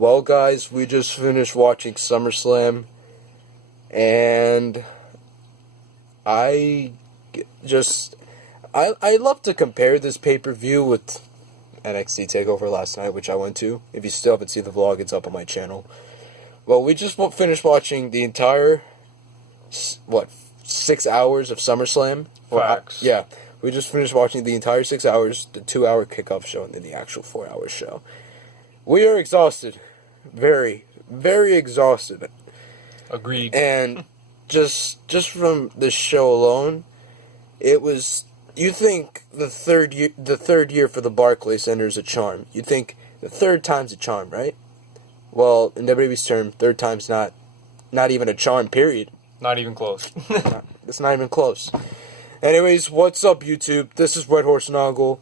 Well, guys, we just finished watching SummerSlam, and I love to compare this pay-per-view with NXT TakeOver last night, which I went to. If you still haven't seen the vlog, it's up on my channel. Well, we just finished watching the entire, 6 hours of SummerSlam? Facts. Yeah, we just finished watching the entire 6 hours, the 2-hour kickoff show, and then the actual 4-hour show. We are exhausted. Very, very exhausted. Agreed. And just from the show alone, it was... You think the third year for the Barclays Center is a charm. You think the third time's a charm, right? Well, in WWE's term, third time's not even a charm, period. Not even close. It's not even close. Anyways, what's up, YouTube? This is Red Horse Noggle,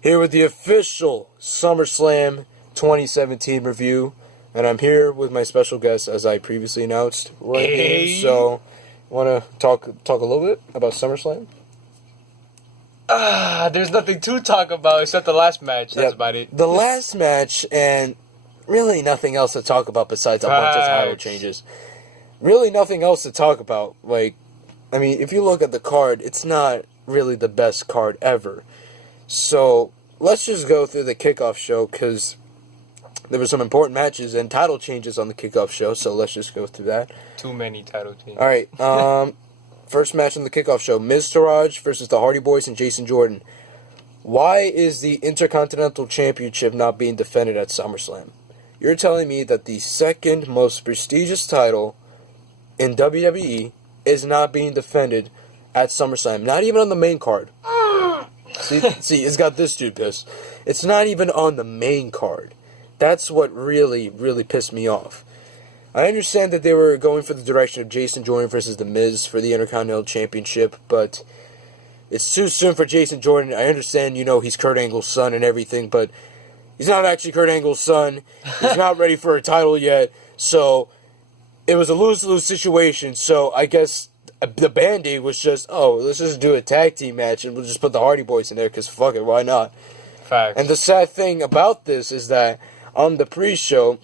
here with the official SummerSlam 2017 review. And I'm here with my special guest, as I previously announced. Hey. So, want to talk a little bit about SummerSlam? There's nothing to talk about except the last match. That's about it. The last match, and really nothing else to talk about besides a bunch of title changes. Really nothing else to talk about. Like, I mean, if you look at the card, it's not really the best card ever. So, let's just go through the kickoff show, because there were some important matches and title changes on the kickoff show, so let's just go through that. Too many title changes. Alright, first match on the kickoff show, Miz Taraj versus the Hardy Boys and Jason Jordan. Why is the Intercontinental Championship not being defended at SummerSlam? You're telling me that the second most prestigious title in WWE is not being defended at SummerSlam, not even on the main card. See, it's got this dude pissed. It's not even on the main card. That's what really, really pissed me off. I understand that they were going for the direction of Jason Jordan versus The Miz for the Intercontinental Championship, but it's too soon for Jason Jordan. I understand, he's Kurt Angle's son and everything, but he's not actually Kurt Angle's son. He's not ready for a title yet, so it was a lose-lose situation, so I guess the Band-Aid was just, let's just do a tag team match and we'll just put the Hardy Boys in there, because fuck it, why not? Facts. And the sad thing about this is that on the pre-show,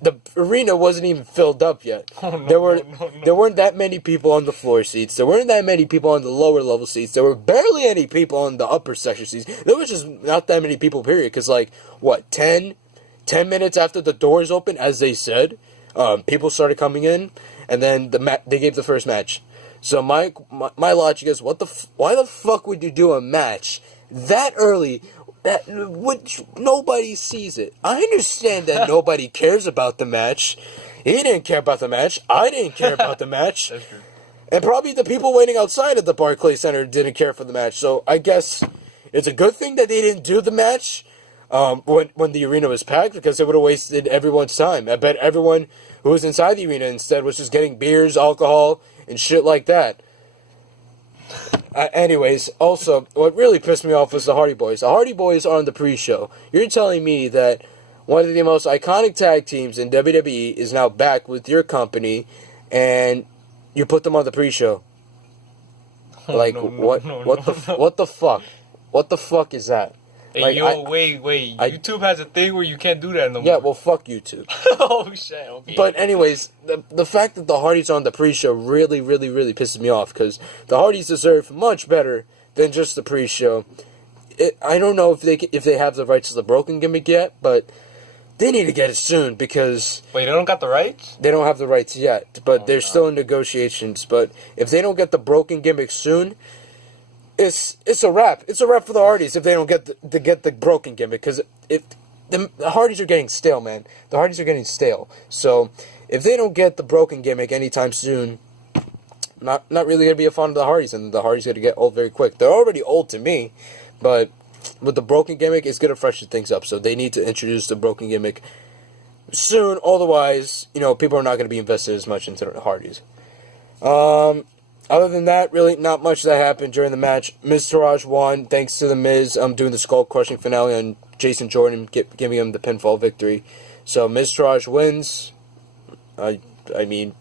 the arena wasn't even filled up yet. There weren't that many people on the floor seats. There weren't that many people on the lower level seats. There were barely any people on the upper section seats. There was just not that many people, period. Because, 10 minutes after the doors opened, as they said, people started coming in, and then they gave the first match. So my logic is, why the fuck would you do a match that early? Which nobody sees it. I understand that nobody cares about the match. He didn't care about the match. I didn't care about the match. That's true. And probably the people waiting outside of the Barclays Center didn't care for the match. So I guess it's a good thing that they didn't do the match when the arena was packed, because it would have wasted everyone's time. I bet everyone who was inside the arena instead was just getting beers, alcohol, and shit like that. Anyways, also, what really pissed me off was the Hardy Boys. The Hardy Boys are on the pre-show. You're telling me that one of the most iconic tag teams in WWE is now back with your company, and you put them on the pre-show. What the fuck? What the fuck is that? Hey, wait. YouTube has a thing where you can't do that no more. Yeah, well, fuck YouTube. Oh, shit, okay. But anyways, the fact that the Hardys are on the pre-show really, really, really pisses me off, because the Hardys deserve much better than just the pre-show. I don't know if they have the rights to the broken gimmick yet, but they need to get it soon, because... Wait, they don't got the rights? They don't have the rights yet, but they're still in negotiations. But if they don't get the broken gimmick soon... It's a wrap. It's a wrap for the Hardys if they don't get the broken gimmick, because the Hardys are getting stale, man. The Hardys are getting stale. So if they don't get the broken gimmick anytime soon, not really gonna be a fan of the Hardys, and the Hardys gonna get old very quick. They're already old to me, but with the broken gimmick, it's gonna freshen things up. So they need to introduce the broken gimmick soon. Otherwise, people are not gonna be invested as much into the Hardys. Other than that, really not much that happened during the match. Miz Taraj won thanks to The Miz doing the skull-crushing finale and Jason Jordan giving him the pinfall victory. So Miz Taraj wins. I mean,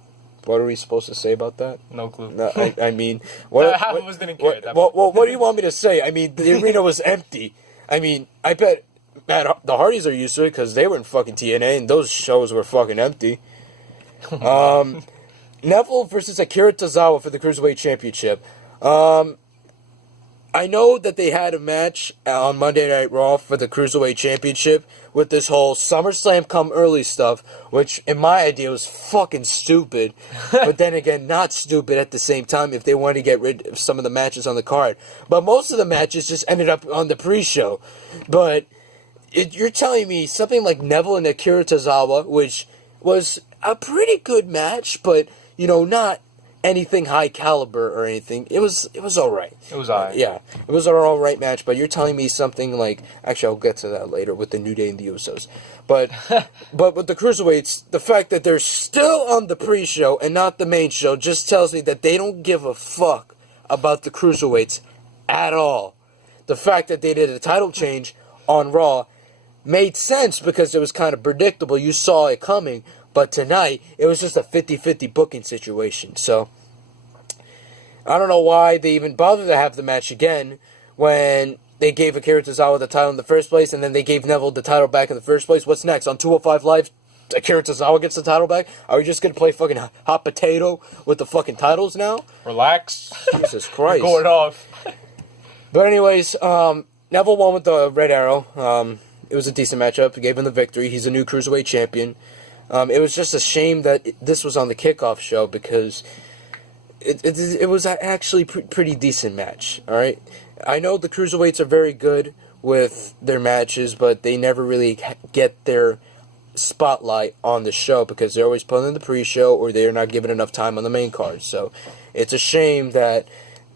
what are we supposed to say about that? No clue. No, I mean... Half of us didn't care. What do you want me to say? I mean, the arena was empty. I mean, I bet man, the Hardys are used to it because they were in fucking TNA and those shows were fucking empty. Neville versus Akira Tozawa for the Cruiserweight Championship. I know that they had a match on Monday Night Raw for the Cruiserweight Championship with this whole SummerSlam come early stuff, which in my idea was fucking stupid, but then again, not stupid at the same time if they wanted to get rid of some of the matches on the card. But most of the matches just ended up on the pre-show. But you're telling me something like Neville and Akira Tozawa, which was a pretty good match, but, you know, not anything high caliber or anything. It was alright. It was alright. Yeah. It was an alright match, but you're telling me something like, actually I'll get to that later with the New Day and the Usos. But with the Cruiserweights, the fact that they're still on the pre-show and not the main show just tells me that they don't give a fuck about the Cruiserweights at all. The fact that they did a title change on Raw made sense because it was kind of predictable. You saw it coming. But tonight, it was just a 50-50 booking situation. So, I don't know why they even bothered to have the match again when they gave Akira Tozawa the title in the first place, and then they gave Neville the title back in the first place. What's next? On 205 Live, Akira Tozawa gets the title back? Are we just going to play fucking hot potato with the fucking titles now? Relax. Jesus Christ. Going off. But anyways, Neville won with the Red Arrow. It was a decent matchup. He gave him the victory. He's a new Cruiserweight champion. It was just a shame that this was on the kickoff show because it was actually pretty decent match, all right? I know the Cruiserweights are very good with their matches, but they never really get their spotlight on the show because they're always put in the pre-show or they're not given enough time on the main card. So it's a shame that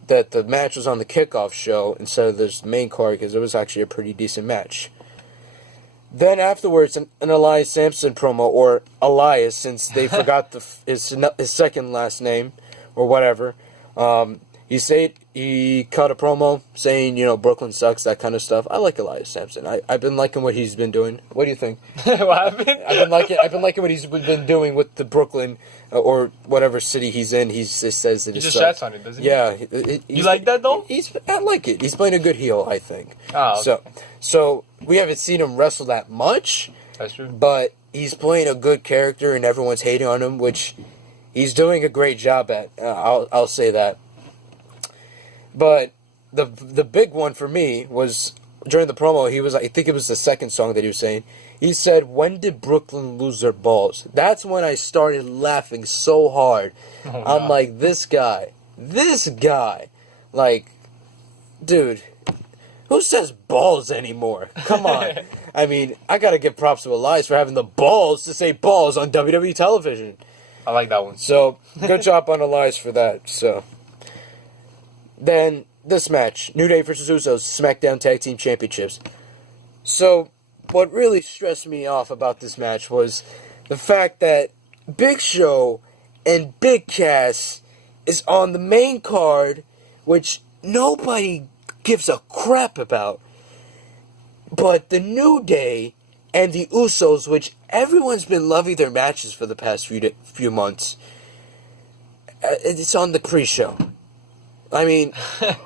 the match was on the kickoff show instead of this main card because it was actually a pretty decent match. Then afterwards, an Elias Sampson promo, or Elias, since they forgot his second last name, or whatever. He cut a promo saying, you know, Brooklyn sucks, that kind of stuff. I like Elias Sampson. I've been liking what he's been doing. What do you think? What happened? I've been liking what he's been doing with the Brooklyn or whatever city he's in. He just says that he just chats on it, doesn't he? Yeah. You like that though? I like it. He's playing a good heel, I think. Oh. Okay. So we haven't seen him wrestle that much. That's true. But he's playing a good character, and everyone's hating on him, which he's doing a great job at. I'll say that. But the big one for me was during the promo. I think it was the second song that he was saying. He said, "When did Brooklyn lose their balls?" That's when I started laughing so hard. Oh, I'm like, this guy, like, dude, who says balls anymore? Come on. I mean, I gotta give props to Elias for having the balls to say balls on WWE television. I like that one. So, good job on Elias for that. So, then this match, New Day versus Usos, SmackDown Tag Team Championships. So, what really stressed me off about this match was the fact that Big Show and Big Cass is on the main card, which nobody gives a crap about. But the New Day and the Usos, which everyone's been loving their matches for the past few months, it's on the pre-show. I mean,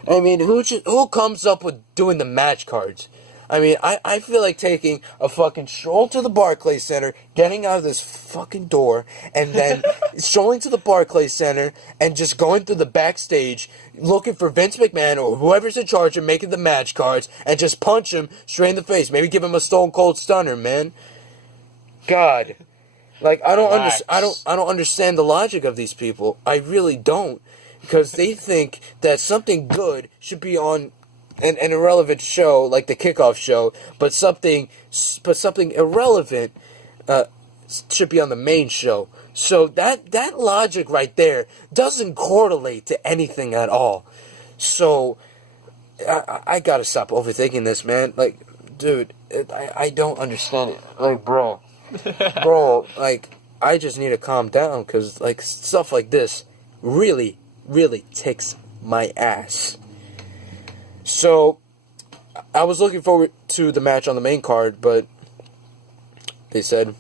who comes up with doing the match cards? I mean, I feel like taking a fucking stroll to the Barclays Center, getting out of this fucking door, and then strolling to the Barclays Center and just going through the backstage, looking for Vince McMahon or whoever's in charge of making the match cards, and just punch him straight in the face. Maybe give him a Stone Cold Stunner, man. God, like I don't understand the logic of these people. I really don't, because they think that something good should be on an irrelevant show like the kickoff show, but something irrelevant should be on the main show. So that logic right there doesn't correlate to anything at all. So I gotta stop overthinking this, man. Like, dude, I don't understand it. Like, bro, like, I just need to calm down, because like stuff like this really, really ticks my ass. So, I was looking forward to the match on the main card, but they said,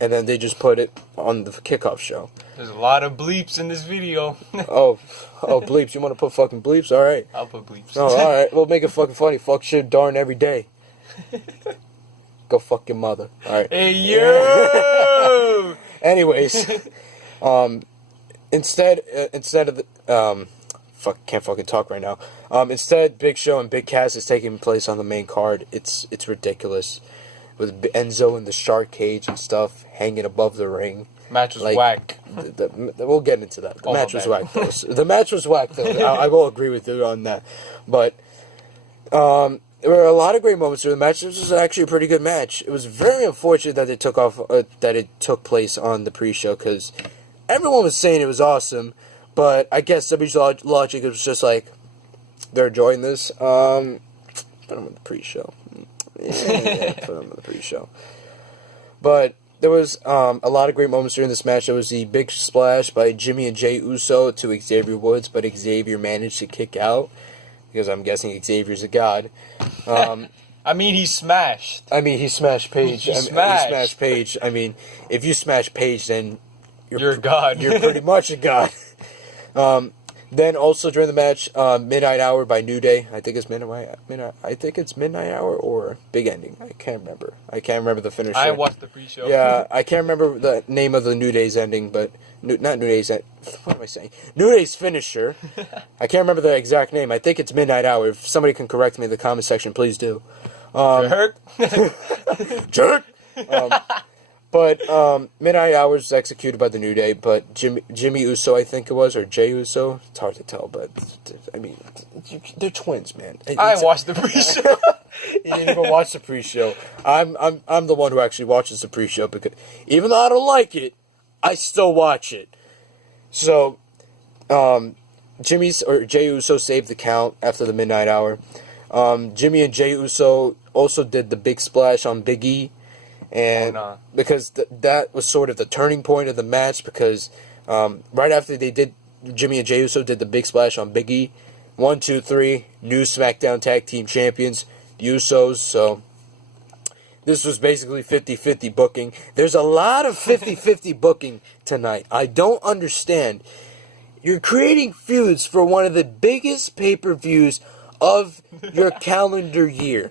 and then they just put it on the kickoff show. There's a lot of bleeps in this video. oh, bleeps. You want to put fucking bleeps? All right. I'll put bleeps. Oh, all right. We'll make it fucking funny. Fuck shit darn every day. Go fuck your mother. All right. Hey, yo! Anyways, instead of the, can't fucking talk right now. Instead, Big Show and Big Cass is taking place on the main card. It's ridiculous, with Enzo in the shark cage and stuff hanging above the ring. Match was whack. We'll get into that. The match was whack, though. The match was whack, though. I will agree with you on that. But there were a lot of great moments through the match. This was actually a pretty good match. It was very unfortunate that it took place on the pre-show, because everyone was saying it was awesome. But I guess WWE's logic was just like, they're enjoying this. Put them on the pre-show. Yeah, put them on the pre-show. But there was a lot of great moments during this match. There was the big splash by Jimmy and Jey Uso to Xavier Woods, but Xavier managed to kick out, because I'm guessing Xavier's a god. I mean, he smashed. He smashed Paige. He smashed Paige. If you smash Paige, then you're a god. You're pretty much a god. Then also during the match, Midnight Hour by New Day. I think it's Midnight Hour or Big Ending. I can't remember. The finisher. I watched the pre-show. Yeah, I can't remember the name of the New Day's ending, but not New Day's. What am I saying? New Day's finisher. I can't remember the exact name. I think it's Midnight Hour. If somebody can correct me in the comment section, please do. Jerk. Jerk. But Midnight Hour was executed by the New Day, but Jimmy Uso, I think it was, or Jey Uso. It's hard to tell, but they're twins, man. I watched the pre-show. You didn't even watch the pre-show. I'm the one who actually watches the pre-show, because even though I don't like it, I still watch it. So, Jey Uso saved the count after the Midnight Hour. Jimmy and Jey Uso also did the big splash on Big E. And because that was sort of the turning point of the match, because right after Jimmy and Jey Uso did the big splash on Big E, 1, 2, 3, new SmackDown Tag Team Champions, the Usos. So this was basically 50-50 booking. There's a lot of 50-50 booking tonight. I don't understand. You're creating feuds for one of the biggest pay-per-views of your calendar year,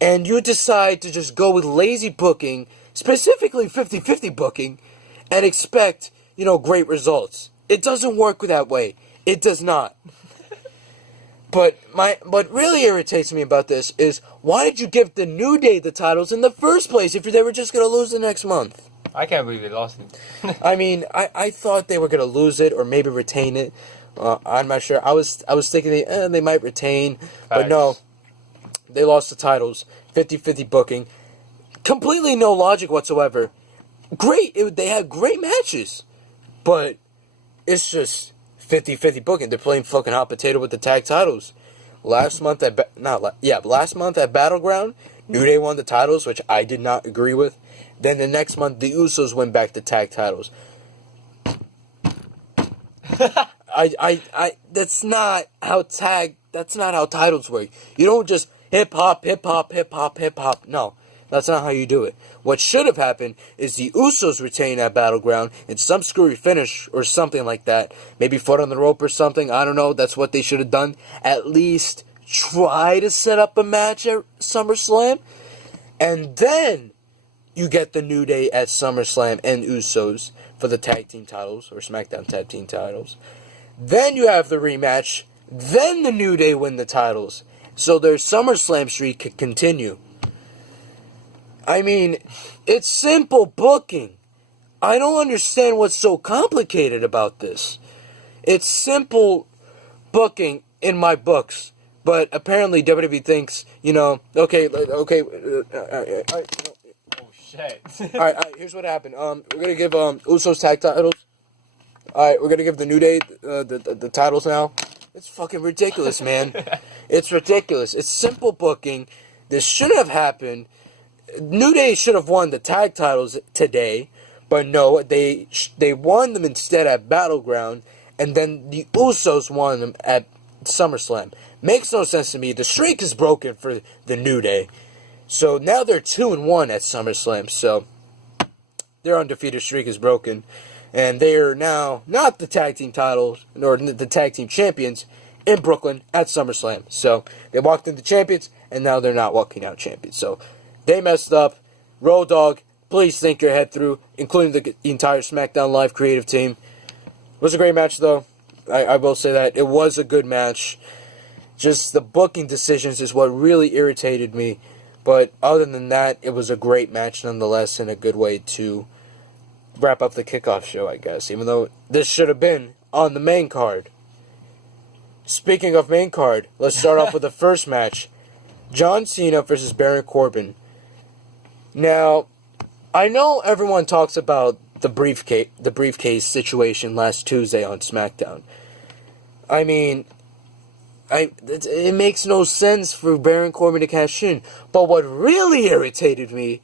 and you decide to just go with lazy booking, specifically 50-50 booking, and expect, great results. It doesn't work that way. It does not. But what really irritates me about this is, why did you give the New Day the titles in the first place if they were just going to lose the next month? I can't believe they lost it. I thought they were going to lose it or maybe retain it. I'm not sure. I was thinking they might retain, but no. They lost the titles. 50-50 booking. Completely no logic whatsoever. Great. They had great matches. But it's just 50-50 booking. They're playing fucking hot potato with the tag titles. Last month at Battleground, New Day won the titles, which I did not agree with. Then the next month, the Usos went back to tag titles. That's not how titles work. You don't just hip hop. No, that's not how you do it. What should have happened is the Usos retain that Battleground in some screwy finish or something like that. Maybe foot on the rope or something. I don't know. That's what they should have done. At least try to set up a match at SummerSlam. And then you get the New Day at SummerSlam and Usos for the tag team titles or SmackDown tag team titles. Then you have the rematch. Then the New Day win the titles. So their SummerSlam streak could continue. It's simple booking. I don't understand what's so complicated about this. It's simple booking in my books. But apparently WWE thinks, okay. Oh, shit. Alright, here's what happened. We're going to give Usos tag titles. Alright, we're going to give the New Day the titles now. It's fucking ridiculous, man. It's ridiculous. It's simple booking. This shouldn't have happened. New Day should have won the tag titles today, but no, they won them instead at Battleground, and then the Usos won them at SummerSlam. Makes no sense to me. The streak is broken for the New Day. So now they're 2-1 at SummerSlam, so their undefeated streak is broken. And they are now not the tag team titles, nor the tag team champions. in Brooklyn at SummerSlam. So they walked in the champions, and now they're not walking out champions. So they messed up. Road Dogg, please think your head through, including the entire SmackDown Live creative team. It was a great match, though. I will say that. It was a good match. Just the booking decisions is what really irritated me. But other than that, it was a great match nonetheless, and a good way to wrap up the kickoff show, I guess. Even though this should have been on the main card. Speaking of main card, let's start off with the first match. John Cena versus Baron Corbin. Now, I know everyone talks about the briefcase situation last Tuesday on SmackDown. I mean, it makes no sense for Baron Corbin to cash in. But what really irritated me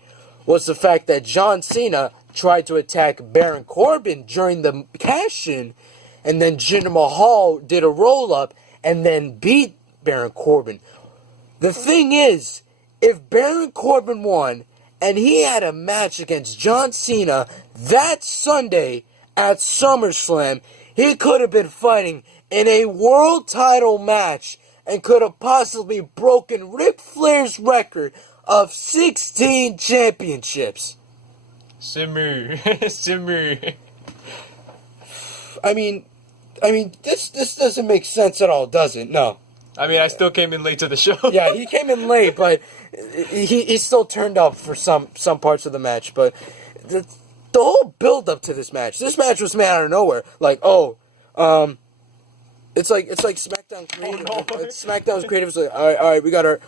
was the fact that John Cena tried to attack Baron Corbin during the cash-in, and then Jinder Mahal did a roll-up and then beat Baron Corbin. The thing is, if Baron Corbin won and he had a match against John Cena that Sunday at SummerSlam, he could have been fighting in a world title match and could have possibly broken Ric Flair's record of 16 championships. Simmer. I mean, this doesn't make sense at all, does it? No. I mean, I still came in late to the show. Yeah, he came in late, but he still turned up for some parts of the match. But the whole build up to this match was made out of nowhere. Like, it's like SmackDown creative. Oh, no. SmackDown's creative is like, all right, we got a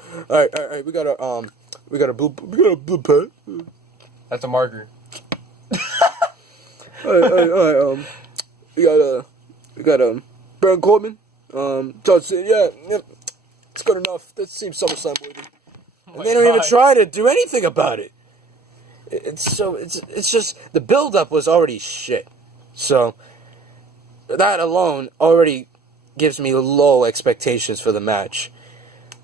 blue pad. That's a marker. We got Baron Corbin. John Cena, yeah, it's good enough. That seems SummerSlam worthy. And they don't even try to do anything about it. It's just the build up was already shit. So that alone already gives me low expectations for the match.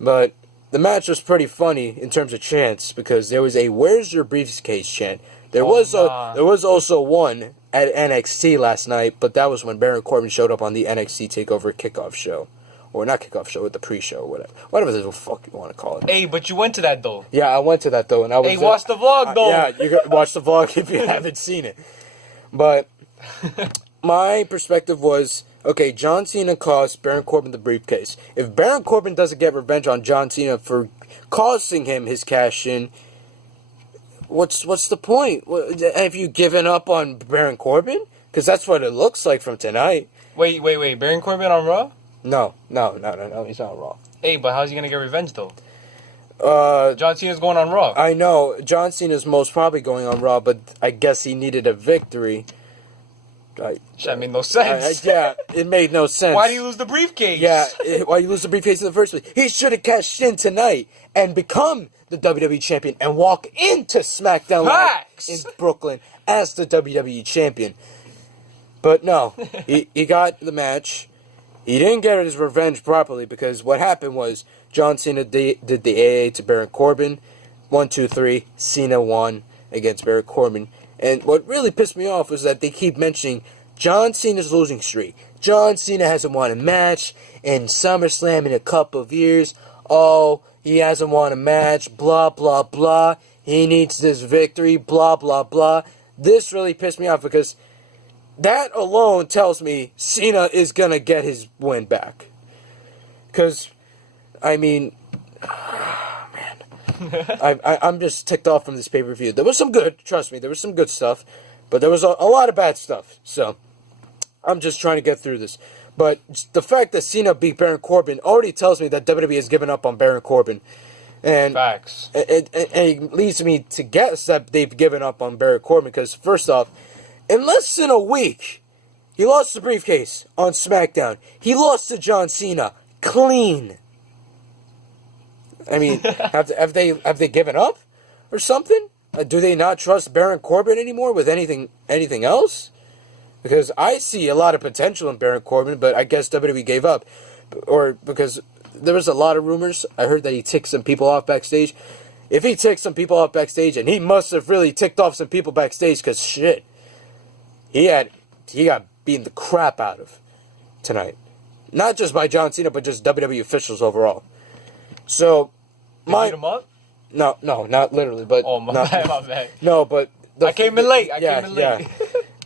But the match was pretty funny in terms of chants because there was a "Where's your briefcase" chant. There was also one at NXT last night, but that was when Baron Corbin showed up on the NXT TakeOver kickoff show. Or not kickoff show, with the pre-show, whatever the fuck you want to call it. Hey, but you went to that, though. Yeah, I went to that, though. And I was watch the vlog, though. Yeah, you got watch the vlog if you haven't seen it. But my perspective was, okay, John Cena cost Baron Corbin the briefcase. If Baron Corbin doesn't get revenge on John Cena for costing him his cash-in, what's the point? Have you given up on Baron Corbin? Because that's what it looks like from tonight. Wait. Baron Corbin on Raw? No, he's not Raw. Hey, but how's he gonna get revenge, though? John Cena's going on Raw. I know, John Cena's most probably going on Raw, but I guess he needed a victory. That made no sense. Yeah, it made no sense. Why do you lose the briefcase? Yeah, why you lose the briefcase in the first place? He should have cashed in tonight and become the WWE Champion and walk into SmackDown Live in Brooklyn as the WWE Champion. But no, he got the match. He didn't get his revenge properly because what happened was John Cena did the AA to Baron Corbin. 1, 2, 3, Cena won against Baron Corbin. And what really pissed me off was that they keep mentioning John Cena's losing streak. John Cena hasn't won a match in SummerSlam in a couple of years. Oh, he hasn't won a match, blah, blah, blah. He needs this victory, blah, blah, blah. This really pissed me off because that alone tells me Cena is going to get his win back. Because, I mean, I'm just ticked off from this pay-per-view. There was some good, trust me, there was some good stuff. But there was a lot of bad stuff. So, I'm just trying to get through this. But the fact that Cena beat Baron Corbin already tells me that WWE has given up on Baron Corbin. And facts. And it leads me to guess that they've given up on Baron Corbin. Because, first off, in less than a week, he lost the briefcase on SmackDown. He lost to John Cena clean. I mean, have they given up or something? Do they not trust Baron Corbin anymore with anything else? Because I see a lot of potential in Baron Corbin, but I guess WWE gave up, or because there was a lot of rumors. I heard that he ticked some people off backstage. If he ticked some people off backstage, and he must have really ticked off some people backstage, because shit. He got beaten the crap out of tonight. Not just by John Cena, but just WWE officials overall. So, They beat him up? No, not literally, but... Oh, my bad. No, but... I came in late. Yeah.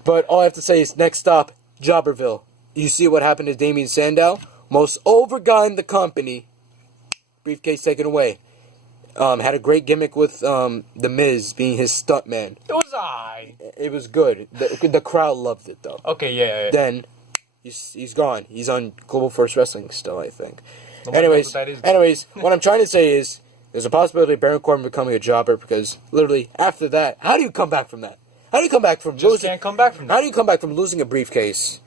But all I have to say is, next stop, Jobberville. You see what happened to Damien Sandow? Most over guy in the company. Briefcase taken away. Had a great gimmick with The Miz being his stuntman. It was I. It was good. The crowd loved it, though. Okay, yeah. Then, he's gone. He's on Global Force Wrestling still, I think. Nobody knows what that is. Anyways, what I'm trying to say is, there's a possibility of Baron Corbin becoming a jobber, because literally, after that, how do you come back from that? How do you come back from losing? Can't come back from that. How do you come back from losing a briefcase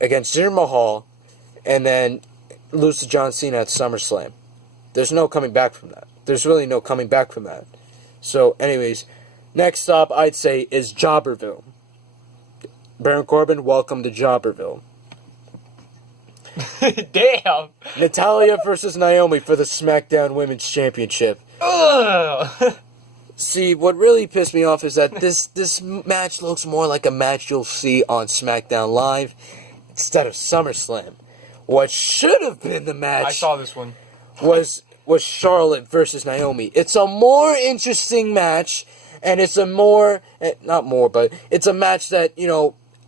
against Jinder Mahal and then lose to John Cena at SummerSlam? There's no coming back from that. There's really no coming back from that. So, anyways, next stop I'd say is Jobberville. Baron Corbin, welcome to Jobberville. Damn. Natalya versus Naomi for the SmackDown Women's Championship. Ugh. See, what really pissed me off is that this match looks more like a match you'll see on SmackDown Live instead of SummerSlam. What should have been the match... I saw this one. ...was Charlotte versus Naomi. It's a more interesting match, and it's a more... Not more, but it's a match that,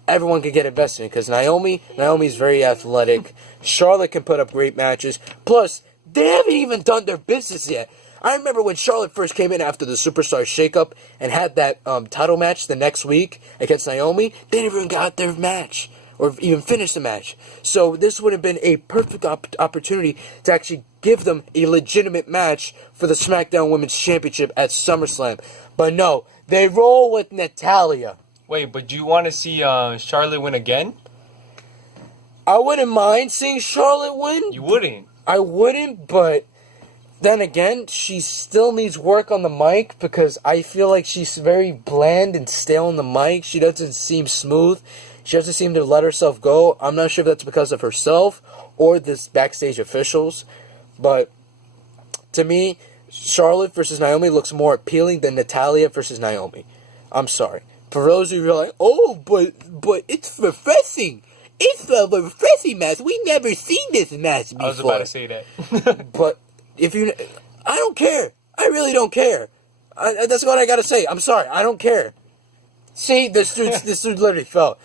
everyone can get invested in, because Naomi's very athletic. Charlotte can put up great matches. Plus, they haven't even done their business yet. I remember when Charlotte first came in after the Superstar shakeup and had that title match the next week against Naomi. They never even got their match or even finished the match. So this would have been a perfect opportunity to actually give them a legitimate match for the SmackDown Women's Championship at SummerSlam. But no, they roll with Natalya. Wait, but do you want to see Charlotte win again? I wouldn't mind seeing Charlotte win. You wouldn't? I wouldn't, but... Then again, she still needs work on the mic because I feel like she's very bland and stale on the mic. She doesn't seem smooth. She doesn't seem to let herself go. I'm not sure if that's because of herself or this backstage officials. But to me, Charlotte versus Naomi looks more appealing than Natalya versus Naomi. I'm sorry. For those of you who are like, oh, but it's refreshing. It's a refreshing match. We never seen this match before. I was about to say that. But... I don't care. I really don't care. That's what I gotta say. I'm sorry. I don't care. See, this dude literally fell.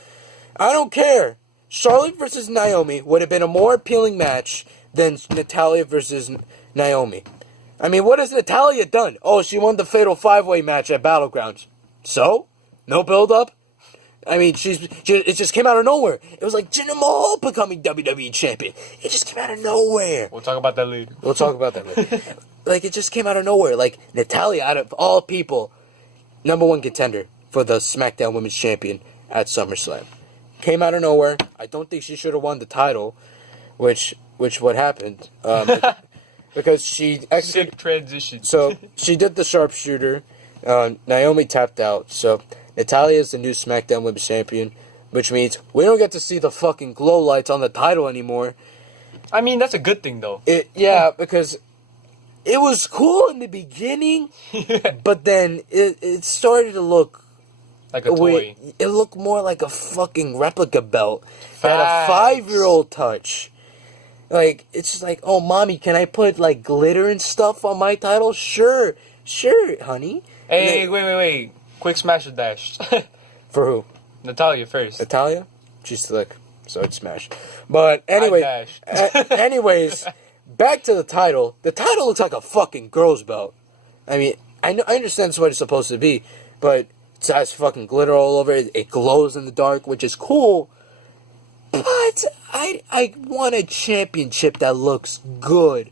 I don't care. Charlotte versus Naomi would have been a more appealing match than Natalya versus Naomi. I mean, what has Natalya done? Oh, she won the Fatal 5-Way match at Battlegrounds. So? No build-up? I mean, it just came out of nowhere. It was like Jinder Mahal becoming WWE champion. It just came out of nowhere. We'll talk about that later. Like, it just came out of nowhere. Like, Natalya, out of all people, #1 contender for the SmackDown Women's Champion at SummerSlam. Came out of nowhere. I don't think she should have won the title, which what happened. Because she actually... Sick transition. So, she did the sharpshooter. Naomi tapped out, so... Natalya is the new SmackDown Women's Champion, which means we don't get to see the fucking glow lights on the title anymore. I mean, that's a good thing, though. Yeah, because it was cool in the beginning, but then it started to look... Like a toy. It looked more like a fucking replica belt. It had a 5-year-old touch. Like, it's just like, oh, mommy, can I put, like, glitter and stuff on my title? Sure, honey. Hey, wait. Quick smash or dash. For who? Natalya first. Natalya? She's slick, so I'd smash. But anyway, anyways, back to the title. The title looks like a fucking girl's belt. I mean, I understand that's what it's supposed to be, but it has fucking glitter all over it. It glows in the dark, which is cool. But I want a championship that looks good,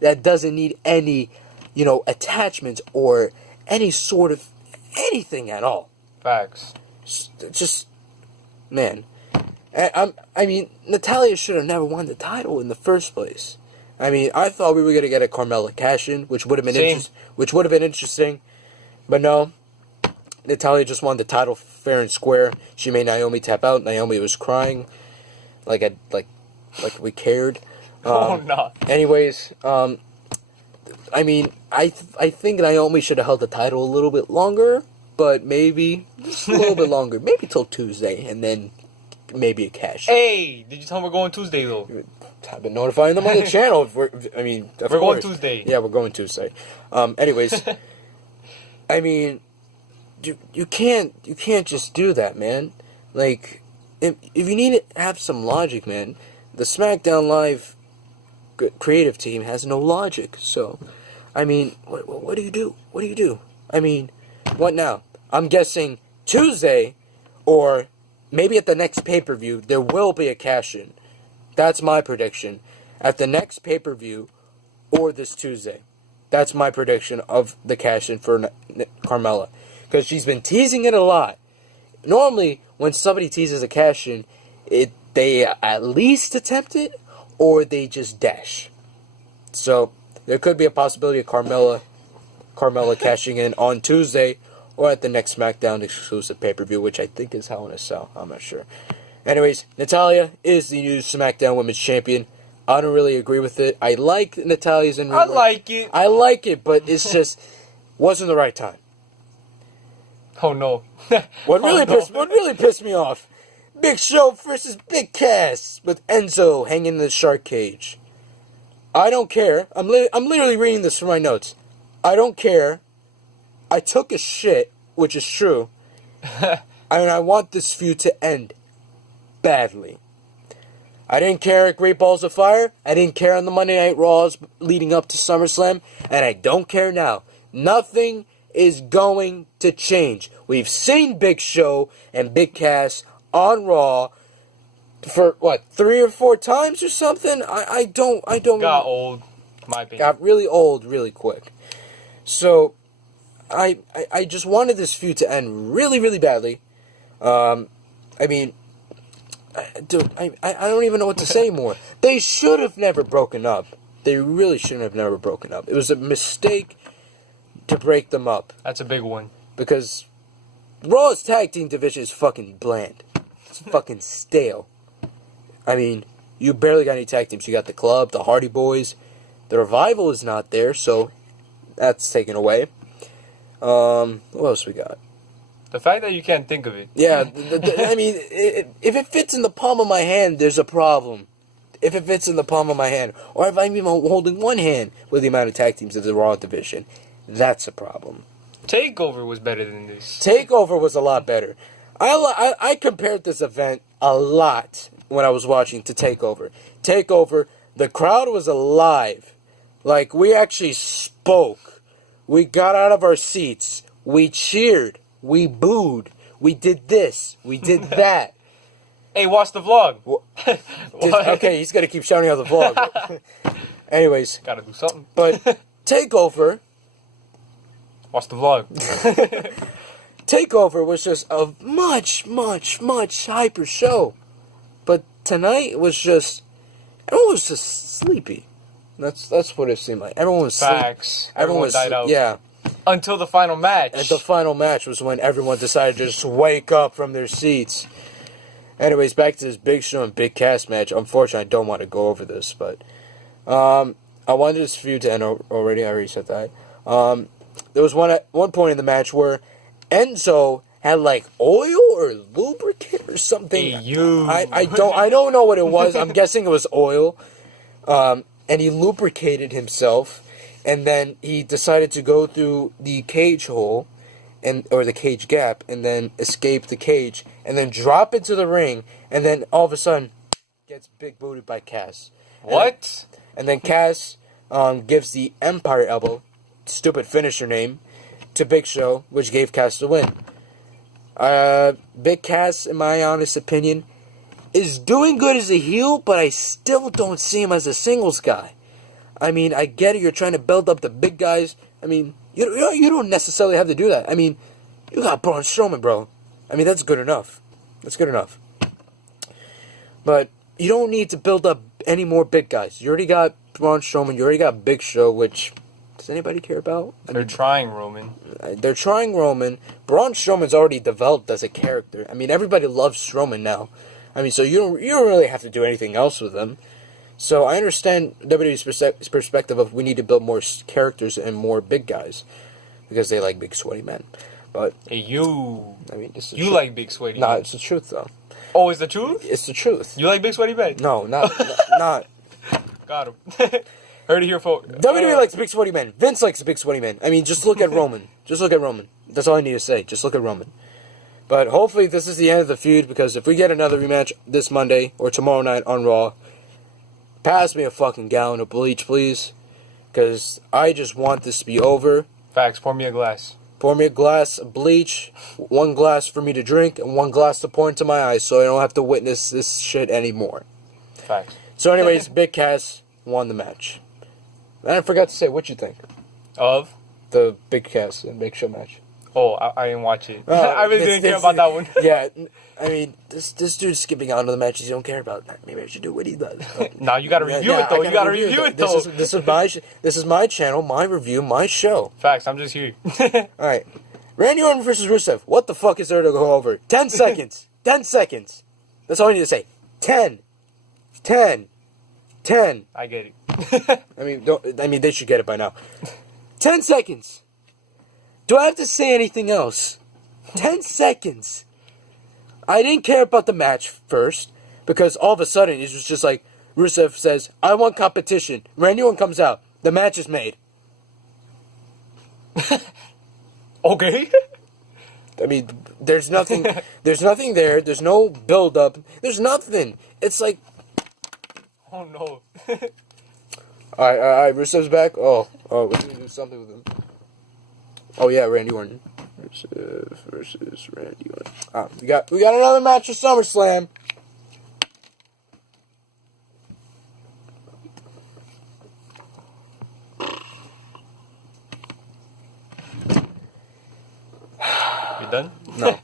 that doesn't need any, attachments or any sort of anything at all. Facts. Just, man. I mean, Natalya should have never won the title in the first place. I mean, I thought we were gonna get a Carmella cash-in, which would have been interesting, but no. Natalya just won the title fair and square. She made Naomi tap out. Naomi was crying, like we cared. Oh no. Anyways, I mean, I think Naomi should have held the title a little bit longer, but maybe just a little bit longer. Maybe till Tuesday, and then maybe a cash. Hey, did you tell me we're going Tuesday, though? I've been notifying them on the channel. We're going Tuesday. Yeah, we're going Tuesday. Anyways, I mean, you can't just do that, man. Like, if you need to have some logic, man, the SmackDown Live creative team has no logic. So, I mean, what do you do? What do you do? I mean, what now? I'm guessing Tuesday, or maybe at the next pay-per-view, there will be a cash-in. That's my prediction. At the next pay-per-view, or this Tuesday. That's my prediction of the cash-in for Carmella. Because she's been teasing it a lot. Normally, when somebody teases a cash-in, they at least attempt it, or they just dash. So, there could be a possibility of Carmella cashing in on Tuesday, or at the next SmackDown exclusive pay-per-view, which I think is Hell in a Cell. I'm not sure. Anyways, Natalya is the new SmackDown Women's Champion. I don't really agree with it. I like Natalya's in. I like it. I like it, but it's just wasn't the right time. Oh no! What really pissed me off? Big Show versus Big Cass with Enzo hanging in the shark cage. I don't care. I'm literally reading this from my notes. I don't care. I took a shit, which is true, and I want this feud to end badly. I didn't care at Great Balls of Fire. I didn't care on the Monday Night Raws leading up to SummerSlam, and I don't care now. Nothing is going to change. We've seen Big Show and Big Cass on Raw for, 3 or 4 times or something? I don't... Got old, in my opinion. Got really old really quick. So, I just wanted this feud to end really, really badly. I mean... Dude, I don't even know what to say more. They should have never broken up. They really shouldn't have never broken up. It was a mistake to break them up. That's a big one. Because Raw's tag team division is fucking bland. It's fucking stale. I mean, you barely got any tag teams. You got the Club, the Hardy Boys. The Revival is not there, so that's taken away. What else we got? The fact that you can't think of it. Yeah, I mean, if it fits in the palm of my hand, there's a problem. If it fits in the palm of my hand, or if I'm even holding one hand with the amount of tag teams in the Raw division, that's a problem. TakeOver was better than this. TakeOver was a lot better. I compared this event a lot when I was watching to TakeOver. TakeOver, the crowd was alive. Like, we actually spoke. We got out of our seats. We cheered. We booed. We did this. We did that. Hey, watch the vlog. Okay, he's going to keep shouting out the vlog. Anyways. Gotta do something. But TakeOver. Watch the vlog. TakeOver was just a much, much, much hyper show. But tonight was just... Everyone was just sleepy. That's what it seemed like. Everyone was sleepy. Facts. Everyone died out. Yeah. Until the final match. And the final match was when everyone decided to just wake up from their seats. Anyways, back to this Big Show and Big Cass match. Unfortunately, I don't want to go over this, but I wanted this feud to end already. I already said that. There was one point in the match where Enzo had like oil or lubricant or something. Hey, I don't know what it was. I'm guessing it was oil. And he lubricated himself. And then he decided to go through the cage hole, or the cage gap, and then escape the cage, and then drop into the ring, and then all of a sudden gets big booted by Cass. What? And then Cass gives the Empire Elbow, stupid finisher name, to Big Show, which gave Cass the win. Big Cass, in my honest opinion, is doing good as a heel, but I still don't see him as a singles guy. I mean, I get it. You're trying to build up the big guys. I mean, you don't necessarily have to do that. I mean, you got Braun Strowman, bro. I mean, that's good enough. That's good enough. But you don't need to build up any more big guys. You already got Braun Strowman. You already got Big Show, which does anybody care about? They're trying Roman. They're trying Roman. Braun Strowman's already developed as a character. I mean, everybody loves Strowman now. I mean, so you don't really have to do anything else with him. So I understand WWE's perspective of we need to build more characters and more big guys because they like big sweaty men. But hey, you. I mean, it's the you truth. like big sweaty. No, it's the truth though. Oh, it's the truth? It's the truth. You like big sweaty men? No, not Got him. Heard it here, folks. WWE likes big sweaty men. Vince likes big sweaty men. I mean, just look at Roman. Just look at Roman. That's all I need to say. Just look at Roman. But hopefully this is the end of the feud, because if we get another rematch this Monday or tomorrow night on Raw, pass me a fucking gallon of bleach, please. Because I just want this to be over. Facts. Pour me a glass. Pour me a glass of bleach, 1 glass for me to drink, and 1 glass to pour into my eyes so I don't have to witness this shit anymore. Facts. So anyways, Big Cass won the match. And I forgot to say what you think. Of? The Big Cass and Big Show match. Oh, I didn't watch it. I really didn't care about that one. Yeah, I mean, this dude's skipping out on the matches you don't care about. Maybe I should do what he does. No, you gotta review it though. You gotta review it though. This is my channel, my review, my show. Facts. I'm just here. All right, Randy Orton versus Rusev. What the fuck is there to go over? 10 seconds. 10 seconds. That's all I need to say. 10. 10. 10. I get it. I mean, they should get it by now. 10 seconds. Do I have to say anything else? 10 seconds. I didn't care about the match first, because all of a sudden it was just like, Rusev says, I want competition. Randy Orton comes out. The match is made. Okay. I mean, there's nothing there. There's no build up. There's nothing. It's like, oh no. all right, Rusev's back. Oh, we're gonna do something with him. Oh yeah, Randy Orton versus Randy Orton. We got another match at SummerSlam. You done? No.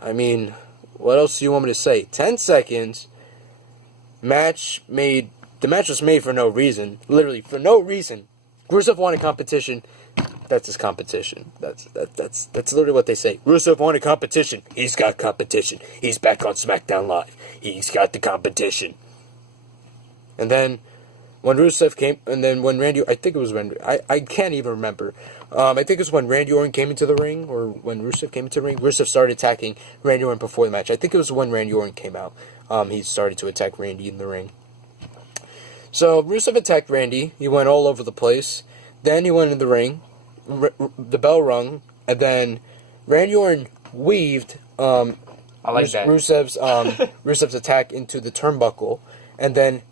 I mean, what else do you want me to say? 10 seconds. The match was made for no reason. Literally for no reason. Rusev wanted competition. That's his competition. That's literally what they say. Rusev wanted competition. He's got competition. He's back on SmackDown Live. He's got the competition. And then when Rusev came, and then when Randy, I think it was Randy, I can't even remember. I think it was when Randy Orton came into the ring, or when Rusev came into the ring. Rusev started attacking Randy Orton before the match. I think it was when Randy Orton came out. He started to attack Randy in the ring. So Rusev attacked Randy. He went all over the place. Then he went in the ring. The bell rung, and then Randy Orton weaved I like that. Rusev's attack into the turnbuckle, and then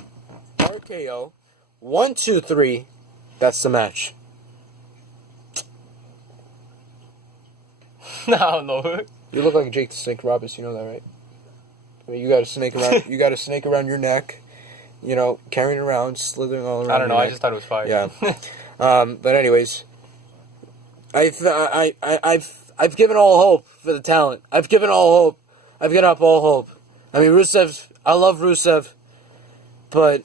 RKO. 1, 2, 3. That's the match. No. You look like Jake the Snake Roberts. You know that, right? I mean, you got a snake around. You got a snake around your neck. You know, carrying it around, slithering all around. I don't know. Your I neck. just thought it was fire. Yeah. But anyways, I've given all hope for the talent. I've given all hope. I've given up all hope. I mean, Rusev. I love Rusev, but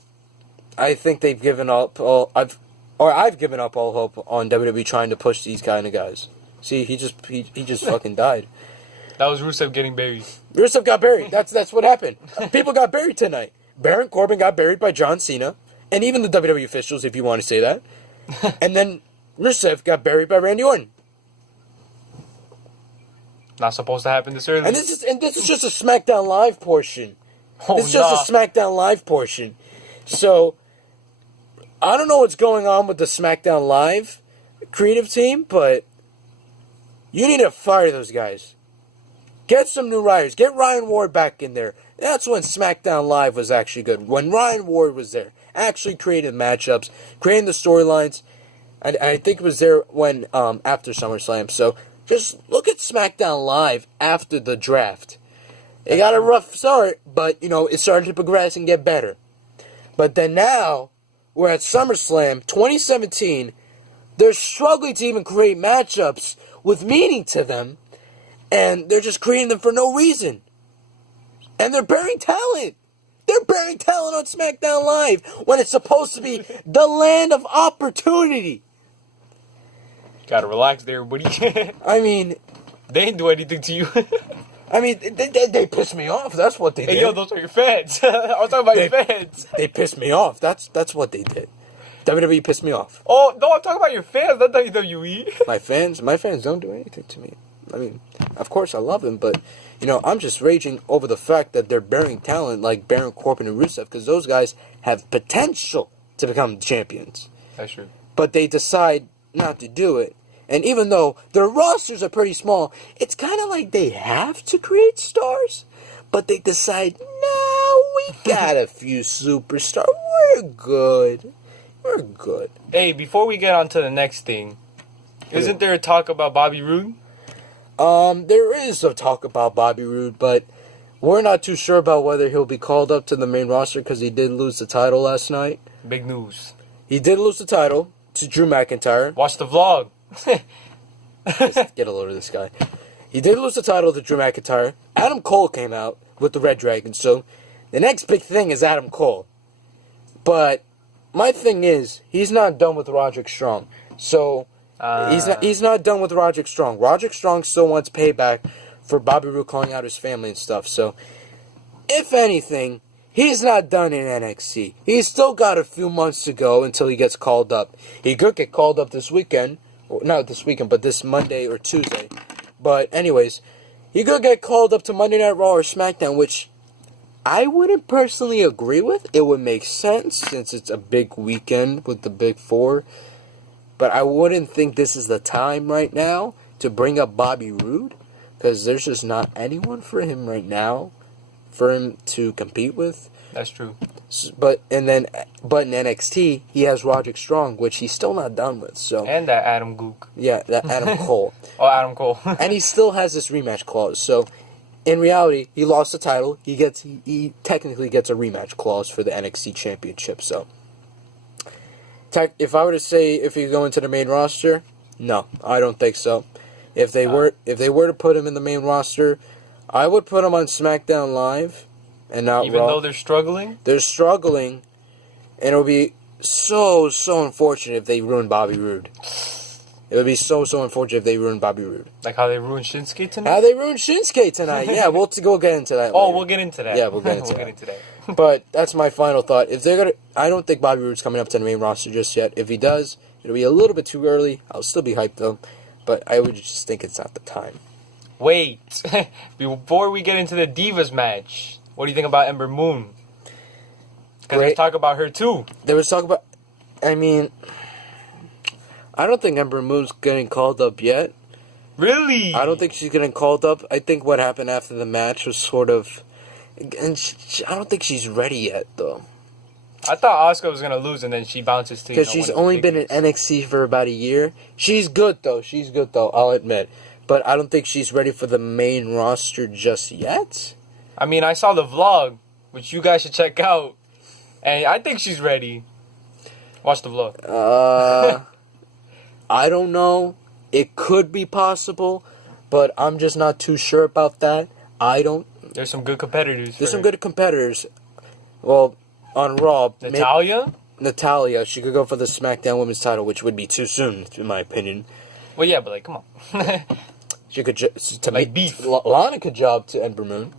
I think they've given up all. I've given up all hope on WWE trying to push these kind of guys. See, he just fucking died. That was Rusev getting buried. Rusev got buried. That's what happened. People got buried tonight. Baron Corbin got buried by John Cena, and even the WWE officials, if you want to say that. And then Rusev got buried by Randy Orton. Not supposed to happen this early. And this is just a SmackDown Live portion. It's just a SmackDown Live portion. So I don't know what's going on with the SmackDown Live creative team, but you need to fire those guys. Get some new writers. Get Ryan Ward back in there. That's when SmackDown Live was actually good. When Ryan Ward was there. Actually created matchups. Creating the storylines. I think it was there when after SummerSlam. So just look at SmackDown Live after the draft. It got a rough start, but it started to progress and get better. But then now, we're at SummerSlam 2017. They're struggling to even create matchups with meaning to them. And they're just creating them for no reason. And they're burying talent. They're burying talent on SmackDown Live when it's supposed to be the land of opportunity. Gotta relax there, buddy. I mean, they didn't do anything to you. I mean, they pissed me off. That's what they did. Hey, yo, those are your fans. I was talking about your fans. They pissed me off. That's what they did. WWE pissed me off. Oh, no, I'm talking about your fans, not WWE. My fans don't do anything to me. I mean, of course I love him, but, I'm just raging over the fact that they're burying talent like Baron Corbin and Rusev, because those guys have potential to become champions. That's true. But they decide not to do it. And even though their rosters are pretty small, it's kind of like they have to create stars. But they decide, no, we got a few superstars. We're good. We're good. Hey, before we get on to the next thing, isn't there a talk about Bobby Roode? There is a talk about Bobby Roode, but we're not too sure about whether he'll be called up to the main roster because he did lose the title last night. Big news. He did lose the title to Drew McIntyre. Watch the vlog. Just get a load of this guy. He did lose the title to Drew McIntyre. Adam Cole came out with the Red Dragon, so the next big thing is Adam Cole. But my thing is, he's not done with Roderick Strong. So he's not done with Roderick Strong. Roderick Strong still wants payback for Bobby Roode calling out his family and stuff. So if anything, he's not done in NXT. He's still got a few months to go until he gets called up. He could get called up this weekend. Not this weekend, but this Monday or Tuesday. But anyways, he could get called up to Monday Night Raw or SmackDown, which I wouldn't personally agree with. It would make sense since it's a big weekend with the Big Four. But I wouldn't think this is the time right now to bring up Bobby Roode, because there's just not anyone for him right now for him to compete with. That's true. But in NXT, he has Roderick Strong, which he's still not done with. So and that Adam Gook. Yeah, that Adam Cole. Oh, Adam Cole. And he still has this rematch clause. So in reality, he lost the title. He technically gets a rematch clause for the NXT Championship. So if I were to say if he go into the main roster, no, I don't think so. If they were to put him in the main roster, I would put him on SmackDown Live and not Even Raw. Though they're struggling? They're struggling, and it would be so unfortunate if they ruined Bobby Roode. It would be so unfortunate if they ruined Bobby Roode. Like how they ruined Shinsuke tonight? How they ruined Shinsuke tonight. Yeah, we'll get into that later. We'll get into that. Yeah, we'll get into that. But that's my final thought. I don't think Bobby Roode's coming up to the main roster just yet. If he does, it'll be a little bit too early. I'll still be hyped though. But I would just think it's not the time. Wait. Before we get into the Divas match, what do you think about Ember Moon? Because there's talk about her too. There was talk about... I mean... I don't think Ember Moon's getting called up yet. Really? I don't think she's getting called up. I think what happened after the match was sort of... And I don't think she's ready yet, though. I thought Asuka was going to lose and then she bounces to... Because she's only been in NXT for about a year. She's good, though. I'll admit. But I don't think she's ready for the main roster just yet. I mean, I saw the vlog, which you guys should check out. And I think she's ready. Watch the vlog. I don't know. It could be possible, but I'm just not too sure about that. There's some good competitors. There's some good competitors. Well, on Raw... Natalya, she could go for the SmackDown Women's title, which would be too soon, in my opinion. Well, yeah, but like, come on. She could... beef. Lana could job to Ember Moon.